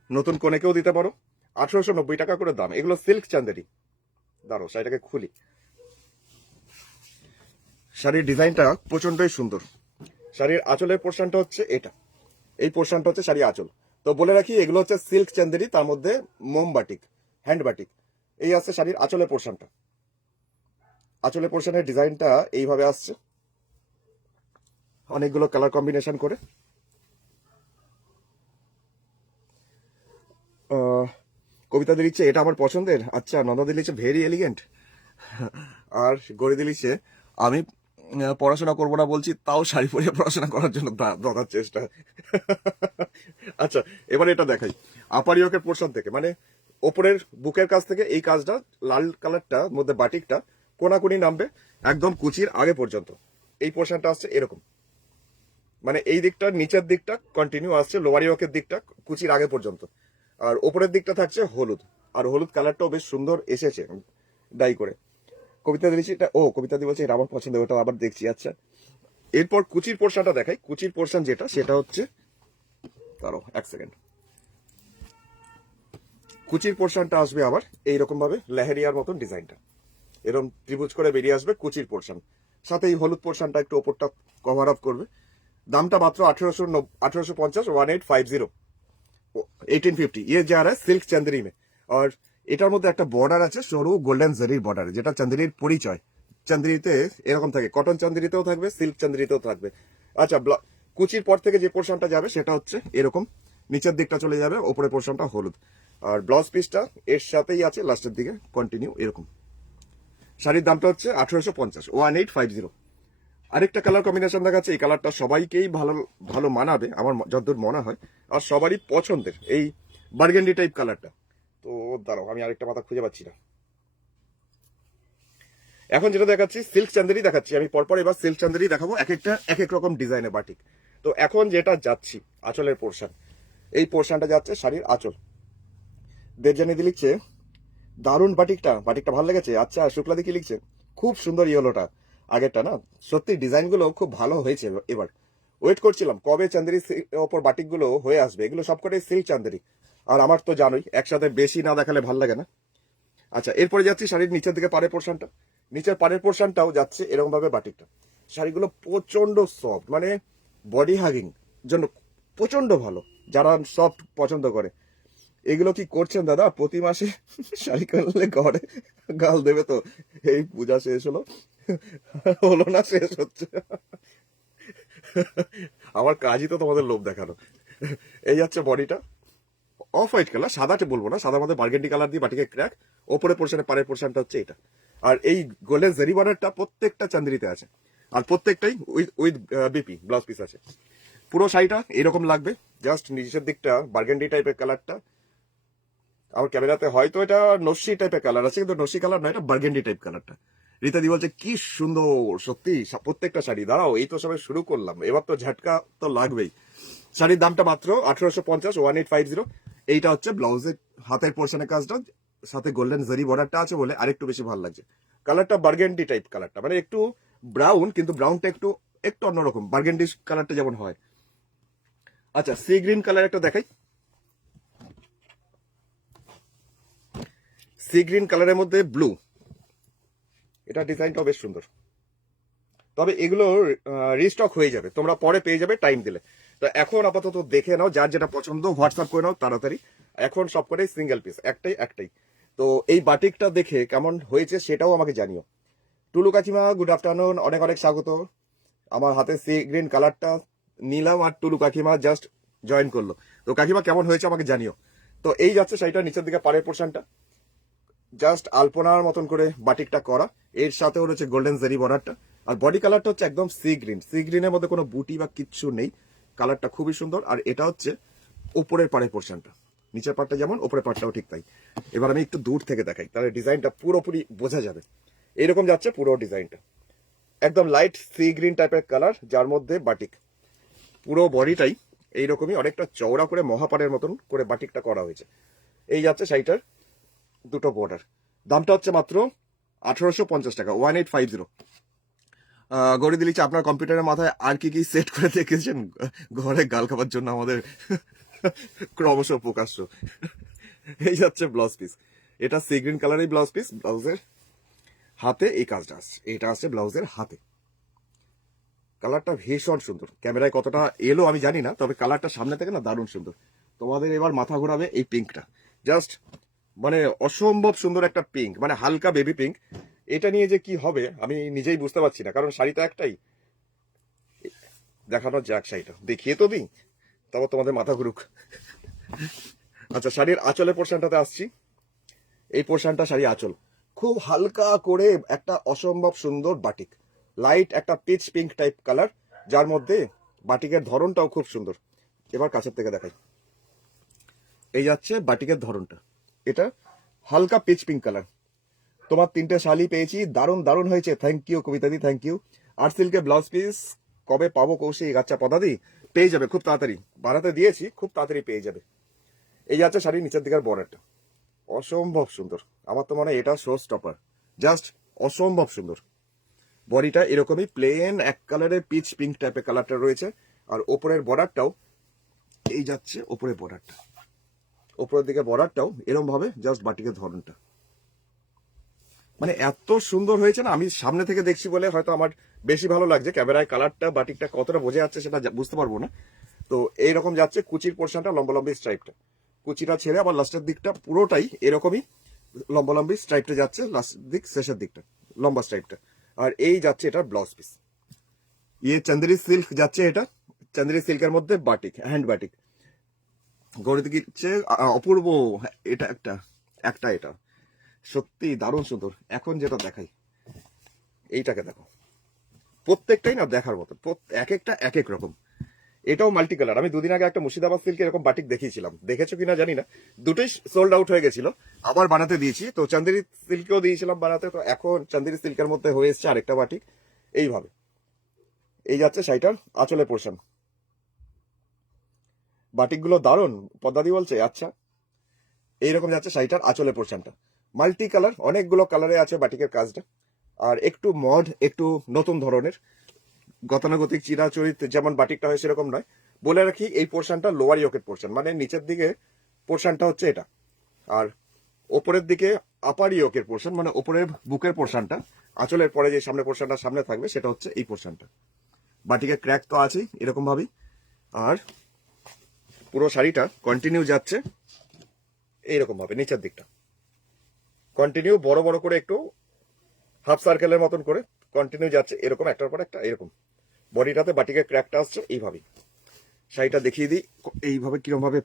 নতুন কনেকেও দিতে পারো। 1890 টাকা করে দাম, এগুলো সিল্ক চান্দেরি। দাঁড়ো শাড়িটাকে খুলি। শাড়ির ডিজাইনটা প্রচন্ডই সুন্দর। শাড়ির আঁচলের পোর্শনটা হচ্ছে এটা, এই পোর্শনটা হচ্ছে শাড়ি আঁচল। তো বলে রাখি, এগুলো হচ্ছে সিল্ক চান্দেরি, তার মধ্যে মোম বাটিক, হ্যান্ড বাটিক। এই আসছে শাড়ির আঁচলের পোর্শনটা। আঁচলের পোর্শনের ডিজাইনটা এইভাবে আসছে, অনেকগুলো কালার কম্বিনেশন করে। কবিতা দিচ্ছে এটা আমার পছন্দের। আচ্ছা, নন্দা দিচ্ছে ভেরি এলিগেন্ট। আর গড়ি দিচ্ছে আমি পড়াশোনা করবো না বলছি, তাও শাড়ি পরে পড়াশোনা করার জন্য দাদার চেষ্টা। আচ্ছা, এবার এটা দেখাই আপার ইয়কের পোর্শন থেকে, মানে ওপরের বুকের কাছ থেকে এই কাজটা, লাল কালারটা মধ্যে বাটিকটা কোনাকুনি নামবে একদম কুচির আগে পর্যন্ত। এই পোর্শনটা আসছে এরকম, মানে এই দিকটা নিচের দিকটা কন্টিনিউ আসছে, লোয়ার ইয়কের দিকটা কুচির আগে পর্যন্ত। আর ওপরের দিকটা থাকছে হলুদ, আর হলুদ কালারটাও বেশ সুন্দর এসেছে ডাই করে। কবিতা দিয়েছি এটা, ও কবিতা দি বলছে এটা আমার পছন্দ, ওটা আবার দেখছি। আচ্ছা, এরপর কুচির পোর্শনটা দেখাই। কুচির পোর্শন যেটা, সেটা হচ্ছে, দাঁড়াও এক সেকেন্ড, কুচির পোর্শনটা আসবে আবার এইরকম ভাবে লেহেরিয়ার মতন ডিজাইনটা, এরকম ত্রিভুজ করে বেরিয়ে আসবে কুচির পোর্শন, সাথে এই হলুদ পোর্শনটা একটু ওপরটা কভার আপ করবে। দামটা মাত্র 1850, 1850, 1850। ये जा रहा है सिल्क चंदेरी में। और এটার মধ্যে একটা বর্ডার আছে সরু গোল্ডেন জারির বর্ডার, যেটা চান্দেরির পরিচয়। চান্দেরিতে এরকম থাকে, কটন চান্দেরিতেও থাকবে, সিল্ক চান্দেরিতেও থাকবে। আচ্ছা, কুচির পর থেকে যে পোর্শনটা যাবে সেটা হচ্ছে এরকম, নিচের দিকটা চলে যাবে, ওপরের পোর্শনটা হলুদ। আর ব্লাউজ পিসটা এর সাথেই আছে লাস্টের দিকে কন্টিনিউ এরকম। শাড়ির দামটা হচ্ছে 1850, 1850। আরেকটা কালার কম্বিনেশন দেখাচ্ছে, এই কালারটা সবাইকেই ভালো ভালো মানাবে আমার যতদূর মনে হয়, আর সবারই পছন্দের, এই বার্গেন্ডি টাইপ কালারটা। তো দাঁড়াও, আমি আরেকটা মাথা খুঁজে পাচ্ছি না। এখন যেটা দেখাচ্ছি সিল্ক চান্দেরি দেখাচ্ছি আমি পরপর, এবার সিল্ক চান্দেরি দেখাবো, এক একটা এক এক রকম ডিজাইনের বাটিক। তো এখন যেটা যাচ্ছি আঁচলের পোর্শন, এই পোর্শনটা যাচ্ছে শাড়ির আঁচল। দেবজানিদি লিখছে দারুণ বাটিকটা, বাটিকটা ভালো লেগেছে। আচ্ছা, শুক্লাদি কি লিখছে, খুব সুন্দর ইয়েলোটা, আগেরটা না, সত্যি ডিজাইনগুলো খুব ভালো হয়েছে। এবার ওয়েট করছিলাম কবে চান্দেরি ওপর বাটিকগুলো হয়ে আসবে, এগুলো সবকটাই সিল্ক চান্দেরি। আর আমার তো জানোই একসাথে বেশি না দেখালে ভালো লাগে না। আচ্ছা, এরপরে যাচ্ছি শাড়ির নিচের দিকে পাড়ের পোর্শনটা। নিচের পাড়ের পোর্শনটাও যাচ্ছে এরকম ভাবে বাটিকটা। শাড়িগুলো প্রচন্ড সফট, মানে বডি হাগিং জন্য প্রচন্ড ভালো, যারা সফট পছন্দ করে। এগুলো কি করছেন দাদা প্রতি মাসে শাড়ি কিনলে ঘরে গাল দেবে তো? এই পূজা শেষ হলো, হলো না, শেষ হচ্ছে। আমার কাজই তো তোমাদের লোভ দেখানো। এই যাচ্ছে বডিটা, অফ হোয়াইট কালার, সাদাটা বলবো না, সাদার মধ্যে বার্গেন্ডি কালার দিয়ে বাটিকে ক্র্যাক। ওপরে পোর্শনে পাড়ের পোর্শনটা হচ্ছে এটা। আর এই গোল্ডেন জেরি বর্ডারটা প্রত্যেকটা চান্দেরিতে আছে, আর প্রত্যেকটাই উইথ বিপি ব্লাউজ পিস আছে। পুরো শাড়িটা এরকম লাগবে, জাস্ট নিচের দিকটা বার্গেন্ডি টাইপের কালারটা। আমার ক্যামেরাতে হয়তো এটা নস্যি টাইপের কালার আছে, কিন্তু নস্যি কালার নয়, এটা বার্গেন্ডি টাইপ কালারটা। রীতাদি বলছে কি সুন্দর, সত্যি প্রত্যেকটা শাড়ি। দাঁড়াও, এই তো সবাই শুরু করলাম, এবার তো ঝাটকা তো লাগবেই। শাড়ির দামটা মাত্র 1850, 1850। এইটা হচ্ছে ব্লাউজের হাতের পোর্শনের কাজটা, সাথে গোল্ডেন জারি বর্ডারটা আছে বলে আরেকটু বেশি ভালো লাগছে। কালারটা বার্গেন্ডি টাইপ কালারটা, মানে একটু ব্রাউন, কিন্তু ব্রাউনটা একটু একটু অন্যরকম, বার্গেন্ডি কালারটা যেমন হয়। আচ্ছা, সি গ্রিন কালার একটা দেখাই। সি গ্রিন কালারের মধ্যে ব্লু, এটা ডিজাইনটাও বেশ সুন্দর। তবে এগুলো রিস্টক হয়ে যাবে, তোমরা পরে পেয়ে যাবে টাইম দিলে। তো এখন আপাতত দেখে নাও, যার যেটা পছন্দ হোয়াটসঅ্যাপ করে নাও তাড়াতাড়ি। এখন সব করে সিঙ্গেল পিস, একটাই। তো এই বাটিকটা দেখে কেমন হয়েছে সেটাও আমাকে জানিও। টুলু কাকিমা, গুড আফটারনুন, অনেক অনেক স্বাগত। আমার হাতে সি গ্রিন কালারটা নিলাম আর টুলু কাকিমা জাস্ট জয়েন করলো। তো কাকিমা কেমন হয়েছে আমাকে জানিও। তো এই যাচ্ছে শাড়িটা, নিচের দিকে পাড়ের পোর্শনটা জাস্ট আলপনার মতন করে বাটিকটা করা, এর সাথেও রয়েছে গোল্ডেন জেরি বর্ডারটা। আর বডি কালারটা হচ্ছে একদম সি গ্রিন, সি গ্রিনের মধ্যে কোনো বুটি বা কিচ্ছু নেই, কালারটা খুবই সুন্দর। আর এটা হচ্ছে উপরের পাড়ের পোর্শনটা, নিচের পাড়টা যেমন উপরের পাড়টাও ঠিক তাই। এবার আমি একটু দূর থেকে দেখাই, তাহলে ডিজাইনটা পুরোপুরি বোঝা যাবে। এরকম যাচ্ছে পুরো ডিজাইনটা, একদম লাইট সি গ্রিন টাইপের কালার, যার মধ্যে বাটিক। পুরো বডিটাই এইরকমই অনেকটা চওড়া করে মহাপাড়ের মতন করে বাটিকটা করা হয়েছে। এই যাচ্ছে শাড়িটার দুটো বর্ডার। দামটা হচ্ছে মাত্র 1850 টাকা, 1850। গড়ে দিলিছে, আপনার কম্পিউটারের মাথায় আর কি কি সেট করে দেখেছেন ঘরে গাল খাবার জন্য আমাদের ক্রমশ প্রকাশ্য। এই যাচ্ছে ব্লাউজ পিস, এটা সি গ্রিন কালারের ব্লাউজ পিস। ব্লাউজের হাতে এই কাজটা আসছে, এটা আসছে ব্লাউজের হাতে। কালারটা ভীষণ সুন্দর, ক্যামেরায় কতটা এলো আমি জানি না, তবে কালারটা সামনে থেকে না দারুণ সুন্দর। তোমাদের এবার মাথা ঘোরাবে এই পিঙ্কটা, জাস্ট মানে অসম্ভব সুন্দর একটা পিঙ্ক, মানে হালকা বেবি পিঙ্ক। এটা নিয়ে যে কি হবে আমি নিজেই বুঝতে পারছি না, কারণ শাড়ি তো একটাই। দেখানো যাক শাড়িটা, দেখিয়ে তো দিই, তারপর তোমাদের মাথা ঘুরুক। আচ্ছা, শাড়ির আঁচলের পোর্শনটাতে আসছি। এই পোর্শনটা শাড়ি আঁচল, খুব হালকা করে একটা অসম্ভব সুন্দর বাটিক, লাইট একটা পিচ পিঙ্ক টাইপ কালার, যার মধ্যে বাটিকের ধরনটাও খুব সুন্দর। এবার কাছের থেকে দেখাই, এই যাচ্ছে বাটিকের ধরনটা, এটা হালকা পিচ পিঙ্ক কালার। তোমার 3টে শাড়ি পেয়েছি, দারুণ দারুণ হয়েছে, থ্যাংক ইউ কবিতাদি, থ্যাংক ইউ। আর সিল্কের ব্লাউজ পিস কবে পাবো কৌশিক? আচ্ছা পদাদি, পেয়ে যাবে খুব তাড়াতাড়ি, বানাতে দিয়েছি, খুব তাড়াতাড়ি পেয়ে যাবে। এই যাচ্ছে শাড়ির নিচের দিকের বর্ডারটা, অসম্ভব সুন্দর। আমার তো মনে হয় এটা শো স্টপার, জাস্ট অসম্ভব সুন্দর। বডিটা এরকমই প্লেন এক কালারের পিচ পিঙ্ক টাইপের কালারটা রয়েছে। আর ওপরের বর্ডারটাও এই যাচ্ছে, ওপরের বর্ডারটা, ওপরের দিকে বর্ডারটাও এরকম ভাবে, জাস্ট বাটিকের ধরনটা মানে এত সুন্দর হয়েছে না। আমি সামনে থেকে দেখছি বলে হয়তো আমার বেশি ভালো লাগছে, ক্যামেরায় কালারটা বাটিকটা কতটা বোঝা যাচ্ছে সেটা বুঝতে পারবো না। তো এইরকম যাচ্ছে কুচির পোর্শনটা, লম্বালম্বি স্ট্রাইপটা, কুচিটা ছেড়ে আবার লাস্টের দিকটা পুরোটাই এরকমই লম্বালম্বি স্ট্রাইপটা যাচ্ছে, লাস্ট দিক শেষের দিকটা লম্বা স্ট্রাইপটা। আর এই যাচ্ছে এটা ব্লাউজ পিস, ইয়ে চান্দেরি সিল্ক যাচ্ছে, এটা চান্দেরি সিল্কের মধ্যে বাটিক, হ্যান্ড বাটিক। গড়ে দিচ্ছে অপূর্ব। এটা একটা একটা এটা সত্যি দারুণ সুন্দর। এখন যেটা দেখাই, এইটাকে দেখো, প্রত্যেকটাই না দেখার মতো, এক একটা এক এক রকম। এটাও মাল্টি কালার। আমি দুদিন আগে একটা মুর্শিদাবাদ সিল্কে এরকম বাটিক দেখিয়েছিলাম, দেখেছো কিনা জানি না, দুটোই সোল্ড আউট হয়ে গেছিল, আবার বানাতে দিয়েছি। তো চান্দেরি সিল্কেও দিয়েছিলাম বানাতে, তো এখন চান্দেরি সিল্কের মধ্যে হয়ে এসছে আরেকটা বাটিক এইভাবে। এই যাচ্ছে শাড়িটার আঁচলের পোর্শন, বাটিকগুলো দারুণ। পদ্মাদি বলছে আচ্ছা, এইরকম যাচ্ছে শাড়িটার আঁচলের পোর্শনটা, মাল্টি কালার, অনেকগুলো কালারে আছে বাটিকের কাজটা। আর একটু মড, একটু নতুন ধরনের, গতানুগতিক চিরাচরিত যেমন বাটিকটা হয় সেরকম নয়। বলে রাখি, এই পোর্শনটা লোয়ার ইয়োকের পোর্শন, মানে নিচের দিকে পোর্শনটা হচ্ছে এটা, আর ওপরের দিকে আপার ইয়োকের পোর্শন, মানে ওপরের বুকের পোর্শনটা, আঁচলের পরে যে সামনে পোর্শনটা সামনে থাকবে সেটা হচ্ছে এই পোর্শনটা। বাটিকের ক্র্যাক তো আছেই এরকম ভাবেই। আর পুরো শাড়িটা কন্টিনিউ যাচ্ছে এইরকম ভাবে, নিচের দিকটা কন্টিনিউ বড় বড় করে একটু হাফ সার্কেলের মতন করে কন্টিনিউ যাচ্ছে, এরকম একটার পর একটা এরকম। বডিটাতে বাটিকের ক্র্যাকটা আসছে এইভাবেই। শাড়িটা দেখিয়ে দিই এইভাবে কিরকম ভাবে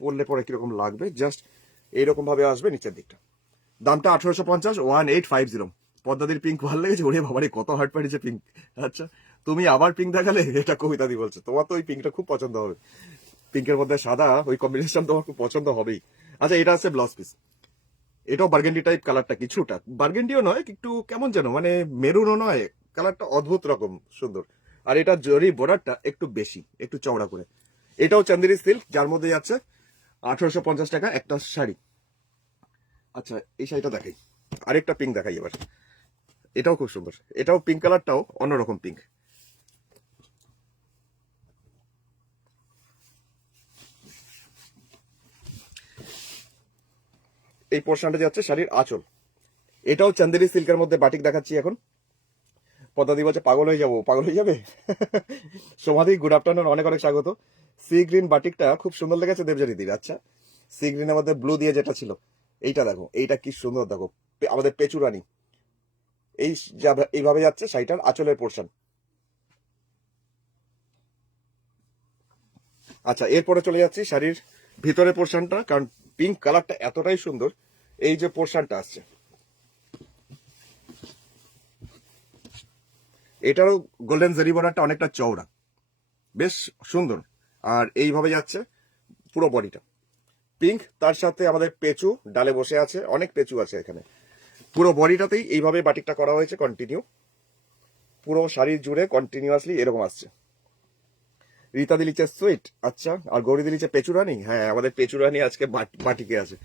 পরলে পরে কিরকম লাগবে, জাস্ট এইরকম ভাবে আসবে নিচের দিকটা। দামটা 1850, 1850। পদ্মাদির পিঙ্ক ভালো লেগেছে, ওরে বাবারে কত হার্ট পাড়িয়েছে পিঙ্ক। আচ্ছা, তুমি আবার পিঙ্ক দেখালে, এটা কবিতাদি বলছে তোমার তো ওই পিঙ্কটা খুব পছন্দ হবে, পিঙ্কের মধ্যে সাদা, ওই কম্বিনেশন তোমার খুব পছন্দ হবেই। আচ্ছা, এটা আছে ব্লাউজ পিস, এটাও বার্গেন্ডি টাইপ কালারটা, কিছুটা বার্গেন্ডিও নয়, একটু কেমন যেন মানে মেরুনও নয়, কালারটা অদ্ভুত রকম সুন্দর। আর এটা জরি বর্ডারটা একটু বেশি, একটু চওড়া করে। এটাও চান্দেরি সিল্ক, যার মধ্যে যাচ্ছে 1850 টাকা একটা শাড়ি। আচ্ছা, এই শাড়িটা দেখাই, আরেকটা পিঙ্ক দেখাই এবার। এটাও খুব সুন্দর, এটাও পিঙ্ক কালারটাও অন্যরকম পিঙ্ক। এই পোর্শনটা যাচ্ছে শাড়ির আঁচল। এটাও চান্দেরি সিল্কের মধ্যে বাটিক দেখাচ্ছি এখন। পদ্মাদি বলছে পাগল হয়ে যাবো, পাগল হয়ে যাবে। সমাধি, গুড আফটারনুন, অনেক অনেক স্বাগত। সি গ্রিন বাটিকটা খুব সুন্দর লেগেছে দেবজানীদির। আচ্ছা, সি গ্রিনের মধ্যে ব্লু দিয়ে যেটা ছিল, এইটা দেখো, এইটা কি সুন্দর দেখো, আমাদের পেচুরানি। এই এইভাবে যাচ্ছে শাড়িটার আঁচলের পোর্শন। আচ্ছা, এরপরে চলে যাচ্ছি শাড়ির ভিতরের পোর্শনটা, কারণ পিঙ্ক কালারটা এতটাই সুন্দর। এই যে পোর্শনটা আসছে, এটারও গোল্ডেন জেরি বর্ডারটা অনেকটা চওড়া, বেশ সুন্দর। আর এইভাবে যাচ্ছে পুরো বডিটা পিঙ্ক, তার সাথে আমাদের পেঁচু ডালে বসে আছে, অনেক পেঁচু আছে এখানে। পুরো বডিটাতেই এইভাবে বাটিকটা করা হয়েছে কন্টিনিউ, পুরো শাড়ির জুড়ে কন্টিনিউয়াসলি এরকম আসছে। রীতা দিলিচে সুইট, আচ্ছা, আর গৌরী দিলিচে পেচুরানি। হ্যাঁ, আমাদের পেচুরানি আজকে বাটিকে আছে।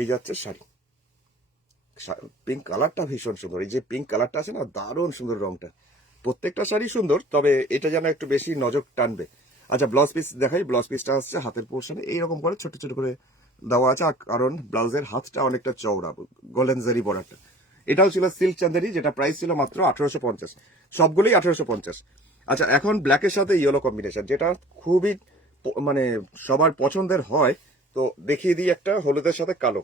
এই যাচ্ছে শাড়ি, পিঙ্ক কালারটা ভীষণ সুন্দর। এই যে পিঙ্ক কালারটা আছে না, দারুণ সুন্দর রংটা। প্রত্যেকটা শাড়ি সুন্দর, তবে এটা যেন একটু বেশি নজর টানবে। আচ্ছা, ব্লাউজ পিস দেখাই। ব্লাউজ পিসটা আসছে হাতের পোর্শনে এইরকম করে ছোট ছোট করে দেওয়া আছে, কারণ ব্লাউজের হাতটা অনেকটা চওড়া, গোল্ডেন জারি বর্ডারটা। এটাও ছিল সিল্ক চান্দেরি, যেটা প্রাইস ছিল মাত্র 1850, সবগুলোই 1850। আচ্ছা, এখন ব্ল্যাকের সাথে ইয়েলো কম্বিনেশন, যেটা খুবই মানে সবার পছন্দের হয়। তো দেখিয়ে দিই একটা হলুদের সাথে কালো।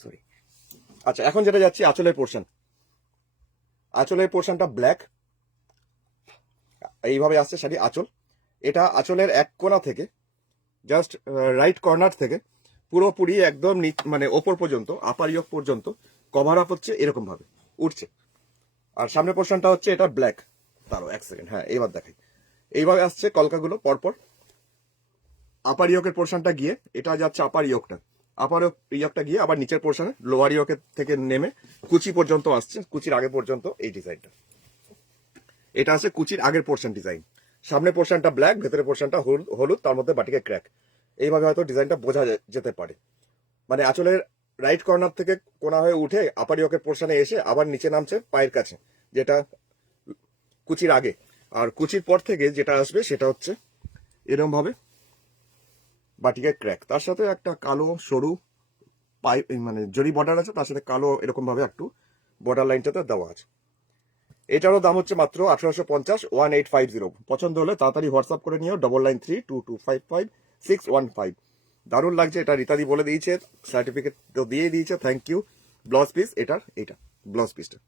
সরি। আচ্ছা, এখন যেটা যাচ্ছি আঁচলের পোর্শন। আঁচলের পোর্শনটা ব্ল্যাক, এইভাবে আসছে শাড়ি আঁচল। এটা আঁচলের এক কোণা থেকে, জাস্ট রাইট কর্নার থেকে পুরোপুরি একদম মানে ওপর পর্যন্ত, আপার ইয়োক পর্যন্ত কভার আপ হচ্ছে এরকম ভাবে উঠছে। আর সামনের পোর্শনটা হচ্ছে এটা ব্ল্যাক। তারও এক সেকেন্ড, হ্যাঁ এইবার দেখাই। এইভাবে আসছে কলকাগুলো পরপর। আপার ইয়োকের পোর্শনটা গিয়ে এটা যাচ্ছে আপার ইয়োকটা, আপার ইয়োকটা গিয়ে আবার নিচের পোর্শনে লোয়ার ইয়োকের থেকে নেমে কুচি পর্যন্ত আসছে, কুচির আগে পর্যন্ত এই ডিজাইনটা। এটা আছে কুচির আগের পোর্শন ডিজাইন। সামনের পোর্শনটা ব্ল্যাক, ভেতরের পোর্শনটা হলুদ, তার মধ্যে বাটিকে ক্র্যাক। এইভাবে হয়তো ডিজাইনটা বোঝা যেতে পারে। মানে আঁচলের রাইট কর্নার থেকে কোনা হয়ে উঠে আপার ইয়োকের পোর্শনে এসে আবার নিচে নামছে পায়ের কাছে, যেটা কুচির আগে। আর কুচির পর থেকে যেটা আসবে সেটা হচ্ছে এরকম ভাবে বাটিকে ক্র্যাক, তার সাথে একটা কালো সরু পাইপ মানে জরি বর্ডার আছে, তার সাথে কালো এরকম ভাবে একটু বর্ডার লাইনটাতে দেওয়া আছে। এটারও দাম হচ্ছে মাত্র 1850, 1850। পছন্দ হলে তাড়াতাড়ি হোয়াটসঅ্যাপ করে নিও 9932255615। দারুণ লাগছে, এটা রীতাদি বলে দিয়েছে, সার্টিফিকেট তো দিয়ে দিয়েছে, থ্যাংক ইউ। ব্লাউজ পিস এটা ব্লাউজ পিসটা।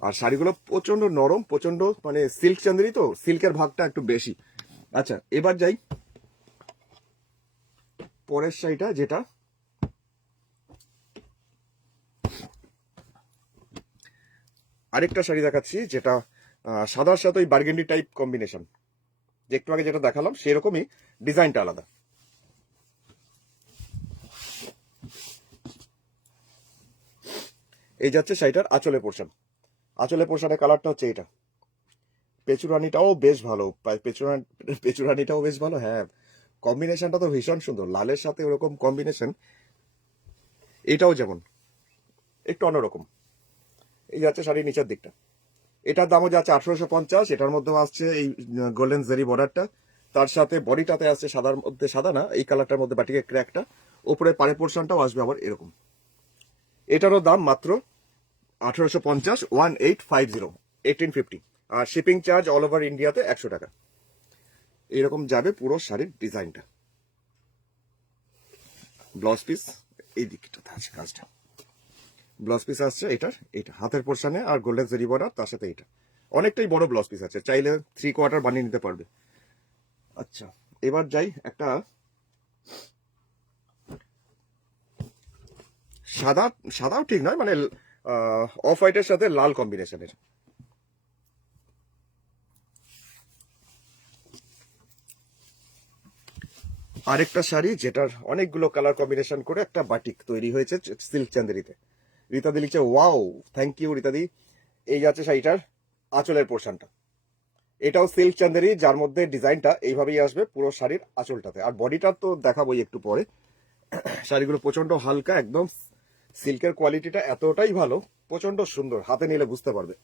আর শাড়িগুলো প্রচন্ড নরম, প্রচন্ড মানে সিল্ক চান্দেরি, তো সিল্কের ভাগটা একটু বেশি। আচ্ছা, এবার যাই পরের শাড়িটা, যেটা আরেকটা শাড়ি দেখাচ্ছি, যেটা সাদার সাথে ওই বার্গেন্ডি টাইপ কম্বিনেশন, যে একটু আগে যেটা দেখালাম সেরকমই, ডিজাইনটা আলাদা। এই যাচ্ছে শাড়িটার আঁচলের পোর্শন। আঁচলের পোর্শনের কালারটা হচ্ছে এটা। পেচুরানিটাও বেশ ভালো, পেচুরানিটাও বেশ ভালো। হ্যাঁ, কম্বিনেশনটা তো ভীষণ সুন্দর, লালের সাথে ওরকম কম্বিনেশন। এটাও যেমন একটু অন্যরকম। এই যাচ্ছে শাড়ির নিচের দিকটা, এটার দামও যাচ্ছে 1850। এটার মধ্যে আসছে এই গোল্ডেন জেরি বর্ডারটা, তার সাথে বডিটাতে আসছে সাদার মধ্যে, সাদা না, এই কালারটার মধ্যে বাটিকে ক্র্যাকটা, ওপরে পাড়ের পোর্শনটাও আসবে আবার এরকম। এটারও দাম মাত্র 1850, 1850, 1850। আর শিপিং চার্জ অল ওভার ইন্ডিয়াতে 100 টাকা। এরকম যাবে পুরো শাড়ির ডিজাইনটা। ব্লাউজ পিস এই দিকটাতে আছে কাজটা। ব্লাউজ পিস আসছে এটা হাতের পোর্শনে, আর গোল্ডেন জেরি বর্ডার, তার সাথে এটা অনেকটাই বড় ব্লাউজ পিস আছে, চাইলে 3/4 বানিয়ে নিতে পারবে। আচ্ছা, এবার যাই একটা সাদাও ঠিক নয়, মানে অফ হোয়াইটের সাথে লাল কম্বিনেশনের। আরেকটা শাড়ি যেটার অনেকগুলো কালার কম্বিনেশন করে একটা বাটিক তৈরি হয়েছে সিল্ক চান্দেরিতে। রীতাদি লিখছে ওয়াও, থ্যাংক ইউ রীতাদি। এই যাচ্ছে শাড়িটার আঁচলের পোর্শনটা, এটাও সিল্ক চান্দেরি, যার মধ্যে ডিজাইনটা এইভাবেই আসবে পুরো শাড়ির আঁচলটাতে। আর বডিটা তো দেখাবোই একটু পরে। শাড়িগুলো প্রচন্ড হালকা, একদম সিল্কের কোয়ালিটিটা এতটাই ভালো, প্রচন্ড সুন্দর, হাতে নিলে বুঝতে পারবে।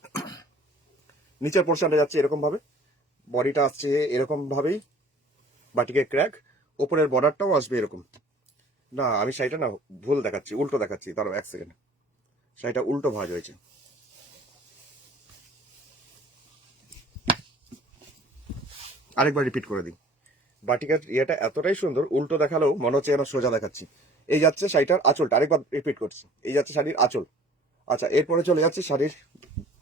নিচের পোর্শনটা যাচ্ছে এরকম ভাবে, বডিটা আসছে এরকম ভাবেই বাটিকে ক্র্যাক, ওপরের বর্ডারটাও আসবে এরকম। না আমি শাড়িটা না ভুল দেখাচ্ছি, উল্টো দেখাচ্ছি, তারও এক সেকেন্ড, শাড়িটা উল্টো ভাঁজ হয়েছে। আরেকবার রিপিট করে দিই, বাটিকার ইয়েটা এতটাই সুন্দর, উল্টো দেখালেও মনে হচ্ছে যেন সোজা দেখাচ্ছি। এই যাচ্ছে শাড়িটার আঁচলটা, আরেকবার রিপিট করছি, এই যাচ্ছে শাড়ির আঁচল। আচ্ছা, এরপরে চলে যাচ্ছে শাড়ির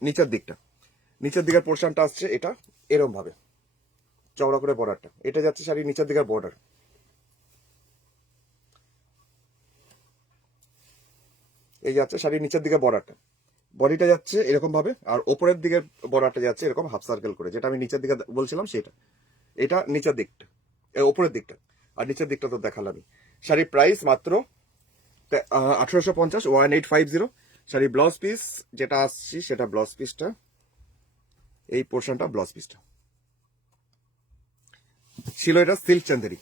নিচের দিকটা। নিচের দিকের পোর্শনটা আসছে এটা এরম ভাবে চওড়া করে বর্ডারটা, এটা যাচ্ছে শাড়ির নিচের দিকের বর্ডার। এই যাচ্ছে শাড়ির নিচের দিকে বর্ডারটা, বডিটা যাচ্ছে এরকম ভাবে, আর ওপরের দিকের বর্ডারটা যাচ্ছে এরকম হাফ সার্কেল করে, যেটা আমি নিচের দিকে বলছিলাম সেটা। এটা নিচের দিকটা, ওপরের দিকটা, আর নিচের দিকটা তো দেখালামই। শাড়ির প্রাইস মাত্র 1850, 1850। শাড়ি ব্লাউজ পিস যেটা আসছি সেটা ব্লাউজ পিসটা, এই পোর্শনটা ব্লাউজ পিসটা ছিল, এটা সিল্ক চান্দেরি।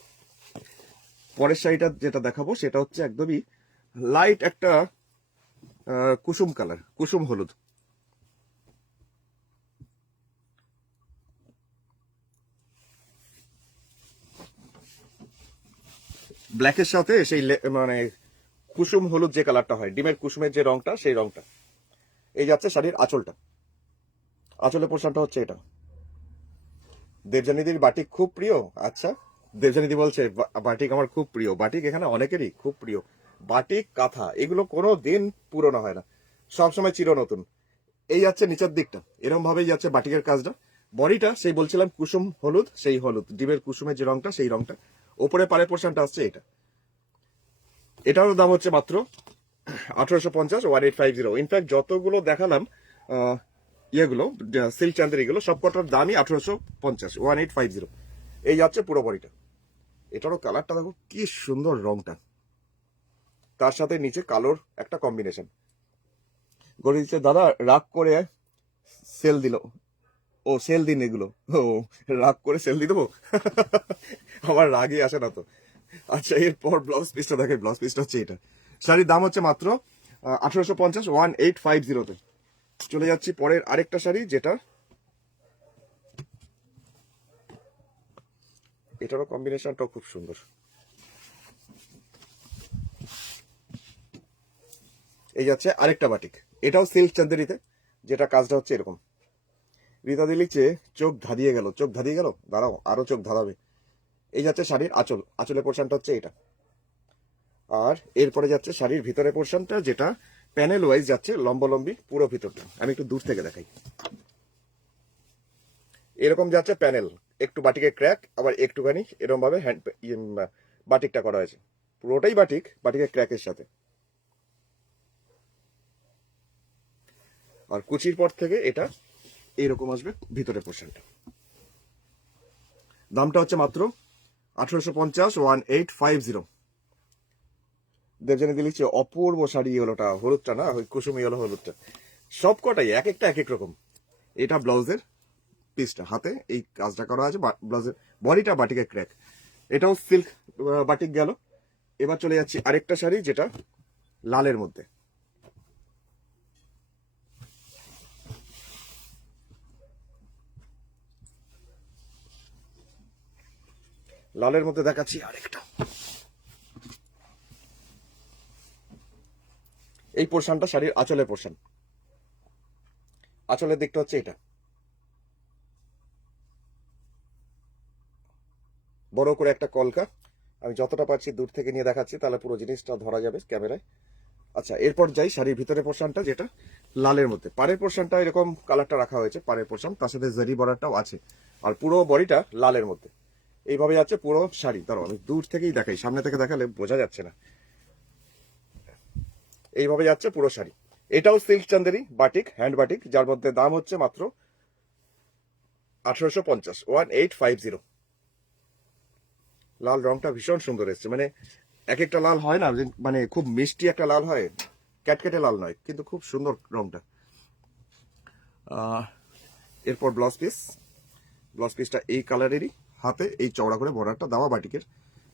পরের শাড়িটা যেটা দেখাবো সেটা হচ্ছে একদমই লাইট একটা কুসুম কালার, কুসুম হলুদ। ব্ল্যাকের সাথে সেই মানে কুসুম হলুদ যে কালারটা হয়, ডিমের কুসুমের যে রংটা, সেই রংটা। এই যাচ্ছে শাড়ির আঁচলটা, আঁচলের পোর্শনটা হচ্ছে এটা। দেবজানীদির বাটিক খুব প্রিয়। আচ্ছা, দেবজানীদি বলছে বাটিক আমার খুব প্রিয়। বাটিক এখানে অনেকেরই খুব প্রিয়। বাটিক কাঁথা এগুলো কোনো দিন পুরনো হয় না, সবসময় চির নতুন। এই যাচ্ছে নিচের দিকটা, এরকম ভাবেই যাচ্ছে বাটিকের কাজটা। বডিটা সেই বলছিলাম কুসুম হলুদ, সেই হলুদ ডিমের কুসুমের যে রংটা, সেই রংটা। ওপরে পাড়ের পোর্শনটা আসছে এটা। এটারও দাম হচ্ছে মাত্র 1850, 1850। ইনফ্যাক্ট যতগুলো দেখালাম ইয়েগুলো সিল্ক চান্দেরিগুলো সবকটার দামই 1850, 1850। এই যাচ্ছে পুরো বডিটা। এটারও কালারটা দেখো কি সুন্দর, রংটা তার সাথে নিচে কালোর একটা কম্বিনেশন। গড়ে দিচ্ছে দাদা রাগ করে সেল দিল। ও সেল দিন এগুলো, ও রাগ করে সেল দিয়ে দেবো? আমার রাগই আসে না তো। আচ্ছা, এরপর ব্লাউজ পিসটা দেখে, ব্লাউজ পিসটা হচ্ছে এটা। শাড়ির দাম হচ্ছে মাত্র 1850, 1850-তে। চলে যাচ্ছি পরের আরেকটা শাড়ি, যেটা এটারও কম্বিনেশনটাও খুব সুন্দর। এই যাচ্ছে আরেকটা বাটিক, এটাও সিল্ক চান্দেরিতে, যেটা কাজটা হচ্ছে এরকম। রীতাদি লিখছে চোখ ধাঁধিয়ে গেল, চোখ ধাঁধিয়ে গেল, দাঁড়াও আরো চোখ ধাঁধাবে। এই যাচ্ছে শাড়ির আঁচল, আঁচলের পোর্শনটা হচ্ছে এটা। আর এরপরে যাচ্ছে শাড়ির ভিতরে পোর্শনটা, যেটা প্যানেল ওয়াইজ যাচ্ছে লম্বলম্বি পুরো ভিতরটা। আমি একটু দূর থেকে দেখাই, এরকম যাচ্ছে প্যানেল, একটু বাটিকে ক্র্যাক, আবার একটুখানি এরকম ভাবে বাটিকটা করা হয়েছে, পুরোটাই বাটিক, বাটিকে ক্র্যাকের সাথে। আর কুচির পর থেকে এটা এইরকম আসবে ভিতরে পোর্শনটা। দামটা হচ্ছে মাত্র 1850, 1850। দেবজানী দিলিচ্ছে অপূর্ব শাড়ি হলোটা, হলুদটা না, ওই কুসুমি হলো হলুদটা। সবকটাই এক একটা এক এক রকম। এটা ব্লাউজের পিসটা, হাতে এই কাজটা করা আছে, ব্লাউজের বডিটা বাটিকে ক্র্যাক। এটাও সিল্ক বাটিক গেল। এবার চলে যাচ্ছি আরেকটা শাড়ি, যেটা লালের মধ্যে। লালের মধ্যে দেখাচ্ছি আরেকটা। এই পোর্শনটা শাড়ির আঁচলের পোর্শন, আঁচলের দিকটা হচ্ছে এটা। বড় করে একটা কলকা, আমি যতটা পারছি দূর থেকে নিয়ে দেখাচ্ছি, তাহলে পুরো জিনিসটা ধরা যাবে ক্যামেরায়। আচ্ছা, এরপর যাই শাড়ির ভিতরে পোর্শনটা, যেটা লালের মধ্যে। পাড়ের পোর্শনটা এরকম কালারটা রাখা হয়েছে, পাড়ের পোর্শন, তার সাথে জারি বর্ডারটাও আছে। আর পুরো বডিটা লালের মধ্যে। এইভাবে যাচ্ছে পুরো শাড়ি। দাঁড়াও আমি দূর থেকেই দেখাই, সামনে থেকে দেখালে বোঝা যাচ্ছে না। এইভাবে যাচ্ছে পুরো শাড়ি। এটাও silk Chanderi batik, hand batik, যার মধ্যে দাম হচ্ছে মাত্র 1850, 1850। লাল রংটা ভীষণ সুন্দর এসছে, মানে এক একটা লাল হয় না যে মানে খুব মিষ্টি একটা লাল হয়, ক্যাটকেটে লাল নয়, কিন্তু খুব সুন্দর রংটা। এরপর ব্লাউজ পিসটা এই কালারেরই, হাতে এই চওড়া করে বর্ডারটা দেওয়া,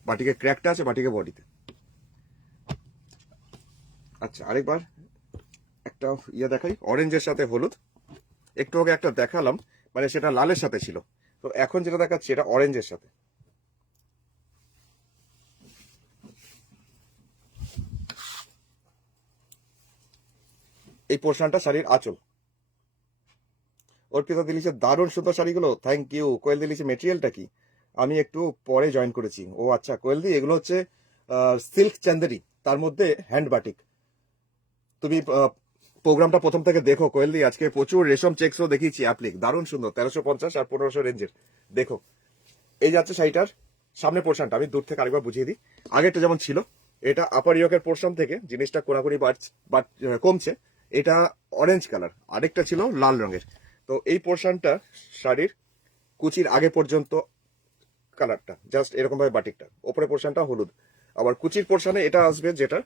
বাটিকের ক্র্যাকটা আছে বাটিকের বডিতে। আচ্ছা, আরেকবার একটা দেখাই, অরেঞ্জের সাথে হলুদ। একটু আগে একটা দেখালাম, মানে সেটা লালের সাথে ছিল, তো এখন যেটা দেখাচ্ছি এটা অরেঞ্জের সাথে। এই পোর্শনটা শাড়ির আঁচল। অর্পিতা দিলিছে দারুণ সুন্দর শাড়িগুলো, থ্যাংক ইউ। কোয়েল দিলিছে মেটেরিয়ালটা কি, আমি একটু পরে জয়েন করেছি। ও আচ্ছা, কোয়েল দি এগুলো হচ্ছে সিল্ক চান্দেরি, তার মধ্যে হ্যান্ড বাটিক। তুমি প্রোগ্রামটা প্রথম থেকে দেখো কোয়েল দি, আজকে প্রচুর রেশম চেক্সও দেখিয়েছি অ্যাপ্লিক, দারুণ সুন্দর, 1350 আর 1500 রেঞ্জের। দেখো, এই যাচ্ছে শাড়িটার সামনে পোর্শনটা, আমি দূর থেকে আরেকবার বুঝিয়ে দিই। আগেরটা যেমন ছিল, এটা আপার ইয়কের পোর্শন থেকে জিনিসটা কোনাকুনি কমছে, এটা অরেঞ্জ কালার, আরেকটা ছিল লাল রঙের। তো এই পোর্শনটা শাড়ির কুচির আগে পর্যন্ত কালারটা জাস্ট এরকম ভাবে বাটিকটা, ওপরে পোর্শনটা হলুদ। আবার কুচির পোর্শনে এটা আসবে যেটা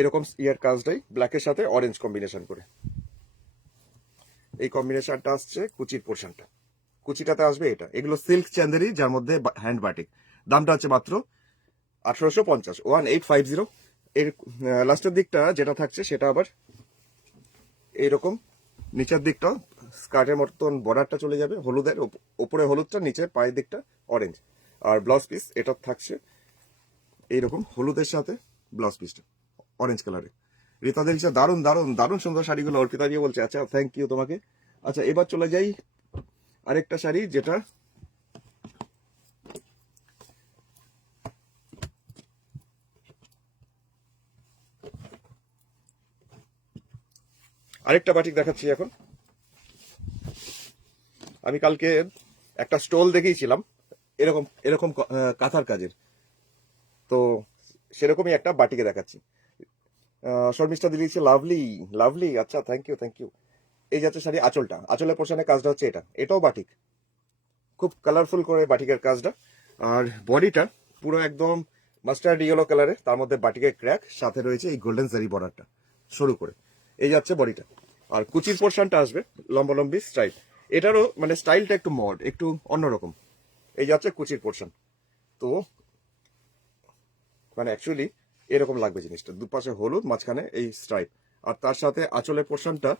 এরকম ইয়ার কাজটাই ব্ল্যাকের সাথে অরেঞ্জ কম্বিনেশন করে, এই কম্বিনেশনটা আসছে কুচির পোর্শনটা, কুচিটাতে আসবে এটা। এগুলো সিল্ক চান্দেরি, যার মধ্যে হ্যান্ড বাটিক। দামটা হচ্ছে মাত্র 1850, 1850। এর লাস্টের দিকটা যেটা থাকছে সেটা আবার এইরকম, নিচের দিকটা স্কার্টের মতন বর্ডারটা চলে যাবে হলুদের, ওপরে হলুদটা, নিচের পায়ের দিকটা অরেঞ্জ। আর ব্লাউজ পিস এটা থাকছে এইরকম হলুদের সাথে, ব্লাউজ পিসটা অরেঞ্জ কালারে। রীতা দেখছে দারুণ দারুণ দারুণ সুন্দর শাড়িগুলো, অর্পিতা দিয়ে বলছে। আচ্ছা, থ্যাংক ইউ তোমাকে। আচ্ছা, এবার চলে যাই আরেকটা শাড়ি, যেটা আরেকটা বাটিক দেখাচ্ছি এখন। আমি কালকে একটা স্টল দেখিয়েছিলাম এরকম এরকম কাঁথার কাজের, তো সেরকমই একটা বাটিকে দেখাচ্ছি। শর্মিষ্ঠা দিয়েছে লাভলি লাভলি, আচ্ছা থ্যাংক ইউ থ্যাংক ইউ। এই যাচ্ছে শাড়ি আঁচলটা, আঁচলের পোর্শনের কাজটা হচ্ছে এটাও বাটিক, খুব কালারফুল করে বাটিকের কাজটা। আর বডিটা পুরো একদম মাস্টার্ড ইয়েলো কালারে, তার মধ্যে বাটিকের ক্র্যাক, সাথে রয়েছে এই গোল্ডেন জারি বর্ডারটা শুরু করে। এই যাচ্ছে বডিটা। আর কুচির পোর্শনটা আসবে লম্বালম্বি স্টাইল, এটারও মানে স্টাইলটা একটু মড, একটু অন্যরকম। এই যাচ্ছে কুচির পোর্শন। তো মানে অ্যাকচুয়ালি এরকম লাগবে জিনিসটা, দুপাশে হলুদ, মাঝখানে এই স্ট্রাইপ, আর তার সাথে আঁচলের পোর্শনটা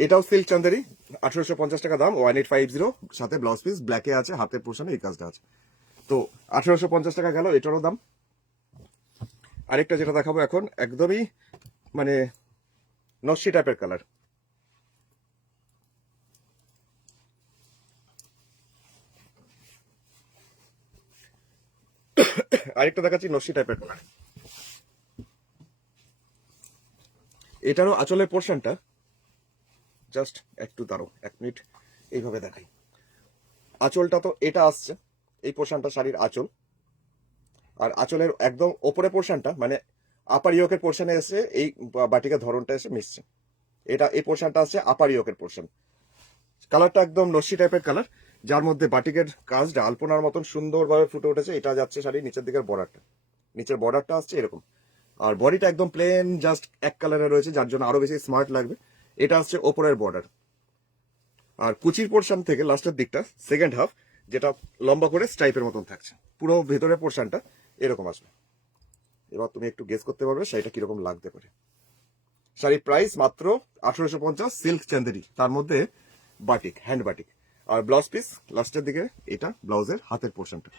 এটাও সিল্ক চান্দেরি, 1850 টাকা দাম, 1850। সাথে ব্লাউজ পিস ব্ল্যাকে আছে, হাতের পোর্শনে এই কাজটা আছে। তো 1850 টাকা গেল এটারও দাম। আরেকটা যেটা দেখাবো এখন, একদমই মানে নস্যি টাইপের কালার। আরেকটা দেখাচ্ছি নস্যি টাইপের কালার। এটারও আঁচলের পোর্শনটা জাস্ট একটু দাঁড়ো, 1 মিনিট, এইভাবে দেখাই। আঁচলটা তো এটা আসছে, এই পোর্শনটা শাড়ির আঁচল। আর আঁচলের একদম ওপরে পোর্শনটা মানে আপার ইয়কের পোর্শনে এসে এই বাটিকের ধরনটা এসে মিশছে, এটা এই পোর্শনটা আসছে আপার ইয়কের পোর্শন। কালারটা একদম নস্যি টাইপের কালার, যার মধ্যে বাটিকের কাজটা আলপনার মতন সুন্দরভাবে ফুটে উঠেছে। এটা যাচ্ছে শাড়ির নিচের দিকের বর্ডারটা, নিচের বর্ডারটা আসছে এরকম। আর বডিটা একদম প্লেন জাস্ট এক কালারে রয়েছে, যার জন্য আরো বেশি স্মার্ট লাগবে। এটা আসছে ওপরের বর্ডার। আর কুচির পোর্শন থেকে লাস্টের দিকটা সেকেন্ড হাফ, যেটা লম্বা করে স্ট্রাইপের মতন থাকছে, পুরো ভেতরের পোর্শনটা এরকম আসবে। এবার তুমি একটু গেস করতে পারবে শাড়িটা কিরকম লাগতে পারে। শাড়ির প্রাইস মাত্র 1850, সিল্ক চান্দেরি, তার মধ্যে বাটিক, হ্যান্ড বাটিক। আর ব্লাউজ পিস লাস্টের দিকে, এটা ব্লাউজের হাতের পোর্শনটা।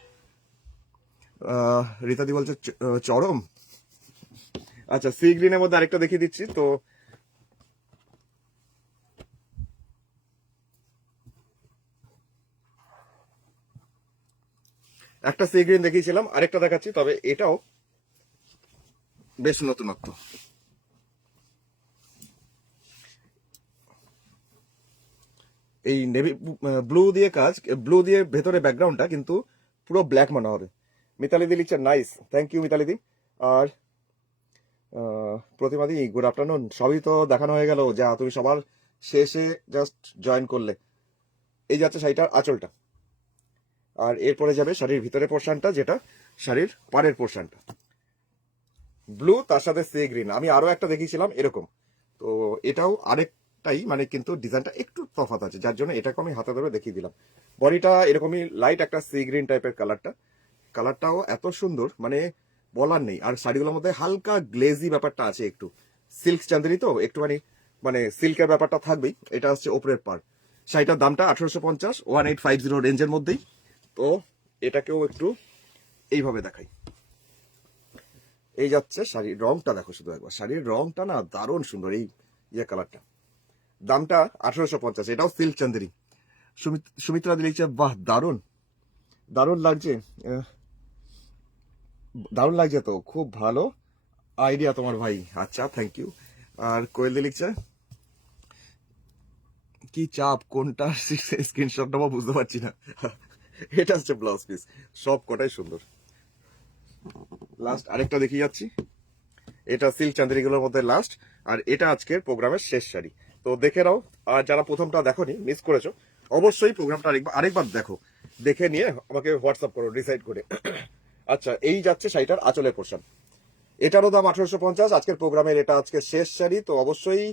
রীতাদি বলছে চরম। আচ্ছা, সি গ্রিনের মধ্যে আরেকটা দেখিয়ে দিচ্ছি। তো একটা সি গ্রিন দেখিয়েছিলাম, আরেকটা দেখাচ্ছি, তবে এটাও বেশ নতুনত্ব। এই নেভি ব্লু দিয়ে কাজ, ব্লু দিয়ে ভেতরে ব্যাকগ্রাউন্ডটা কিন্তু পুরো ব্ল্যাক মনে হবে। মিতালি দি লিখছে নাইস, থ্যাংক ইউ মিতালি দি। আর প্রতিমাদি গুড আফটারনুন। সবই তো দেখানো হয়ে গেল, যা তুমি সবার শেষে জাস্ট জয়েন করলে। এই যাচ্ছে শাড়িটার আঁচলটা, আর এরপরে যাবে শাড়ির ভিতরের পোর্শনটা, যেটা শাড়ির পাড়ের পোর্শনটা, ব্লু তার সাথে সি গ্রিন। আমি আরো একটা দেখিয়েছিলাম এরকম, তো এটাও আরেকটাই, মানে কিন্তু ডিজাইনটা একটু তফাৎ আছে, যার জন্য এটাকে আমি হাতে ধরে দেখিয়ে দিলাম। বডিটা এরকমই লাইট একটা সি গ্রিন টাইপের কালারটাও এত সুন্দর, মানে বলার নেই। আর শাড়িগুলোর মধ্যে হালকা গ্লেজি ব্যাপারটা আছে, একটু সিল্ক চান্দেরি তো একটুখানি, মানে সিল্কের ব্যাপারটা থাকবেই। এটা হচ্ছে ওপরের পার। শাড়িটার দামটা 1850, 1850 রেঞ্জের মধ্যেই। তো এটাকেও একটু এইভাবে দেখাই। এই যাচ্ছে শাড়ির রংটা, দেখো শুধু একবার, শাড়ির রংটা না দারুণ সুন্দর, এই কালারটা। দামটা 1850, এটাও সিল্ক চান্দেরি। সুমিত্রা দিলিছে, বাহ দারুণ দারুণ লাগছে, দারুণ লাগছে তো, খুব ভালো আইডিয়া তোমার ভাই। আচ্ছা, থ্যাংক ইউ। আর কোয়েল দি লিখছে, কি চাপ, কোনটা স্ক্রিনশট নেবো বুঝতে পারছি না। এটা হচ্ছে ব্লাউজ পিস, সব কটাই সুন্দর। লাস্ট আরেকটা দেখিয়ে যাচ্ছি, এটা সিল্ক চান্দেরিগুলোর মধ্যে লাস্ট, আর এটা আজকের প্রোগ্রামের শেষ শাড়ি। তো দেখে নাও, আর যারা প্রথমটা দেখোনি, মিস করেছো, অবশ্যই প্রোগ্রামটা আরেকবার দেখো, দেখে নিয়ে আমাকে হোয়াটসঅ্যাপ করো ডিসাইড করে। আচ্ছা, এই যাচ্ছে শাড়িটার আঁচলের পোর্শন। এটারও দাম 1850। আজকের প্রোগ্রামের এটা আজকে শেষ শাড়ি। তো অবশ্যই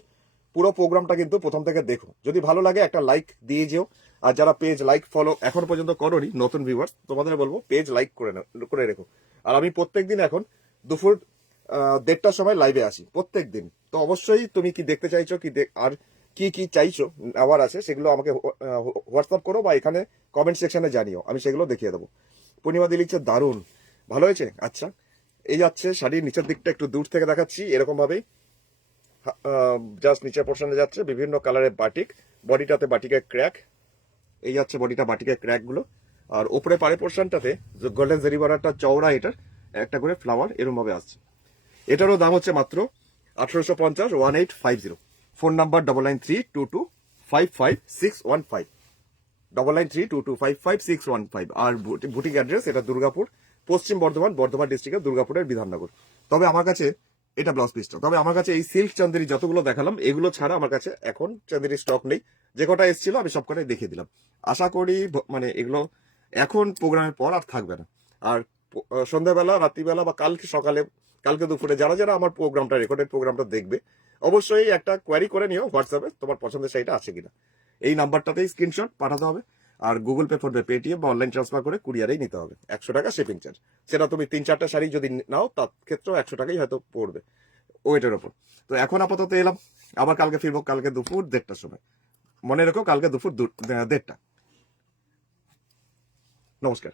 পুরো প্রোগ্রামটা কিন্তু প্রথম থেকে দেখো, যদি ভালো লাগে একটা লাইক দিয়ে যেও। আর যারা পেজ লাইক ফলো এখনো পর্যন্ত করোনি, নতুন ভিউয়ার্স, তোমাদের বলবো পেজ লাইক করে রেখো। আর আমি প্রত্যেকদিন এখন দুপুর 1:30টার সময় লাইভে আসি প্রত্যেক দিন। তো অবশ্যই তুমি কি দেখতে চাইছো, আর কি কি চাইছো নেওয়ার আছে, সেগুলো আমাকে হোয়াটসঅ্যাপ করো বা এখানে কমেন্ট সেকশনে জানিও, আমি সেগুলো দেখিয়ে দেবো। পূর্ণিমা দি লিখছে, দারুণ ভালো হয়েছে। আচ্ছা, এই যাচ্ছে শাড়ির নিচের দিকটা, একটু দূর থেকে দেখাচ্ছি, এরকম ভাবেই জাস্ট নিচের পোর্শনে যাচ্ছে বিভিন্ন কালারের বাটিক, বডিটাতে বাটিকের ক্র্যাক, এই যাচ্ছে বডিটা বাটিকের ক্র্যাক গুলো। আর ওপরে পাড়ে পোর্শনটাতে গোল্ডেন জেরি বর্ডারটা চওড়া, এটার একটা করে ফ্লাওয়ার এরকম ভাবে আসছে। এটারও দাম হচ্ছে মাত্র 1850, 1850। Phone number 9932255615, 9932255615। আর বুটিক অ্যাড্রেস এটা দুর্গাপুর, পশ্চিম বর্ধমান ডিস্ট্রিক্টের দুর্গাপুরের বিধাননগর। তবে আমার কাছে এটা ব্লাউজ পিসটা, তবে আমার কাছে এই সিল্ক চান্দেরি যতগুলো দেখালাম, এগুলো ছাড়া আমার কাছে এখন চান্দেরি স্টক নেই। যে কটা এসেছিল আমি সব কটাই দেখিয়ে দিলাম। আশা করি মানে এগুলো এখন প্রোগ্রামের পর আর থাকবে না। আর সন্ধ্যাবেলা, রাত্রিবেলা বা কালকে সকালে, কালকে দুপুরে যারা যারা আমার প্রোগ্রামটা, রেকর্ডেড প্রোগ্রামটা দেখবে, অবশ্যই একটা কোয়ারি করে নিও হোয়াটসঅ্যাপে, তোমার পছন্দের শাড়িটা আছে কিনা। এই নাম্বারটাতেই স্ক্রিনশট পাঠাতে হবে। আর গুগল পে, ফোনপে, পেটিএম বা অনলাইন ট্রান্সফার করে কুরিয়ারেই নিতে হবে। 100 টাকা শিপিং চার্জ। সেটা তুমি 3-4টা শাড়ি যদি নাও, তার ক্ষেত্রেও 100 টাকাই হয়তো পড়বে ওয়েটের ওপর। তো এখন আপাতত এলাম, আবার কালকে ফিরবো, কালকে দুপুর 1:30টার সময়। মনে রেখো, কালকে দুপুর 1:30টা। নমস্কার।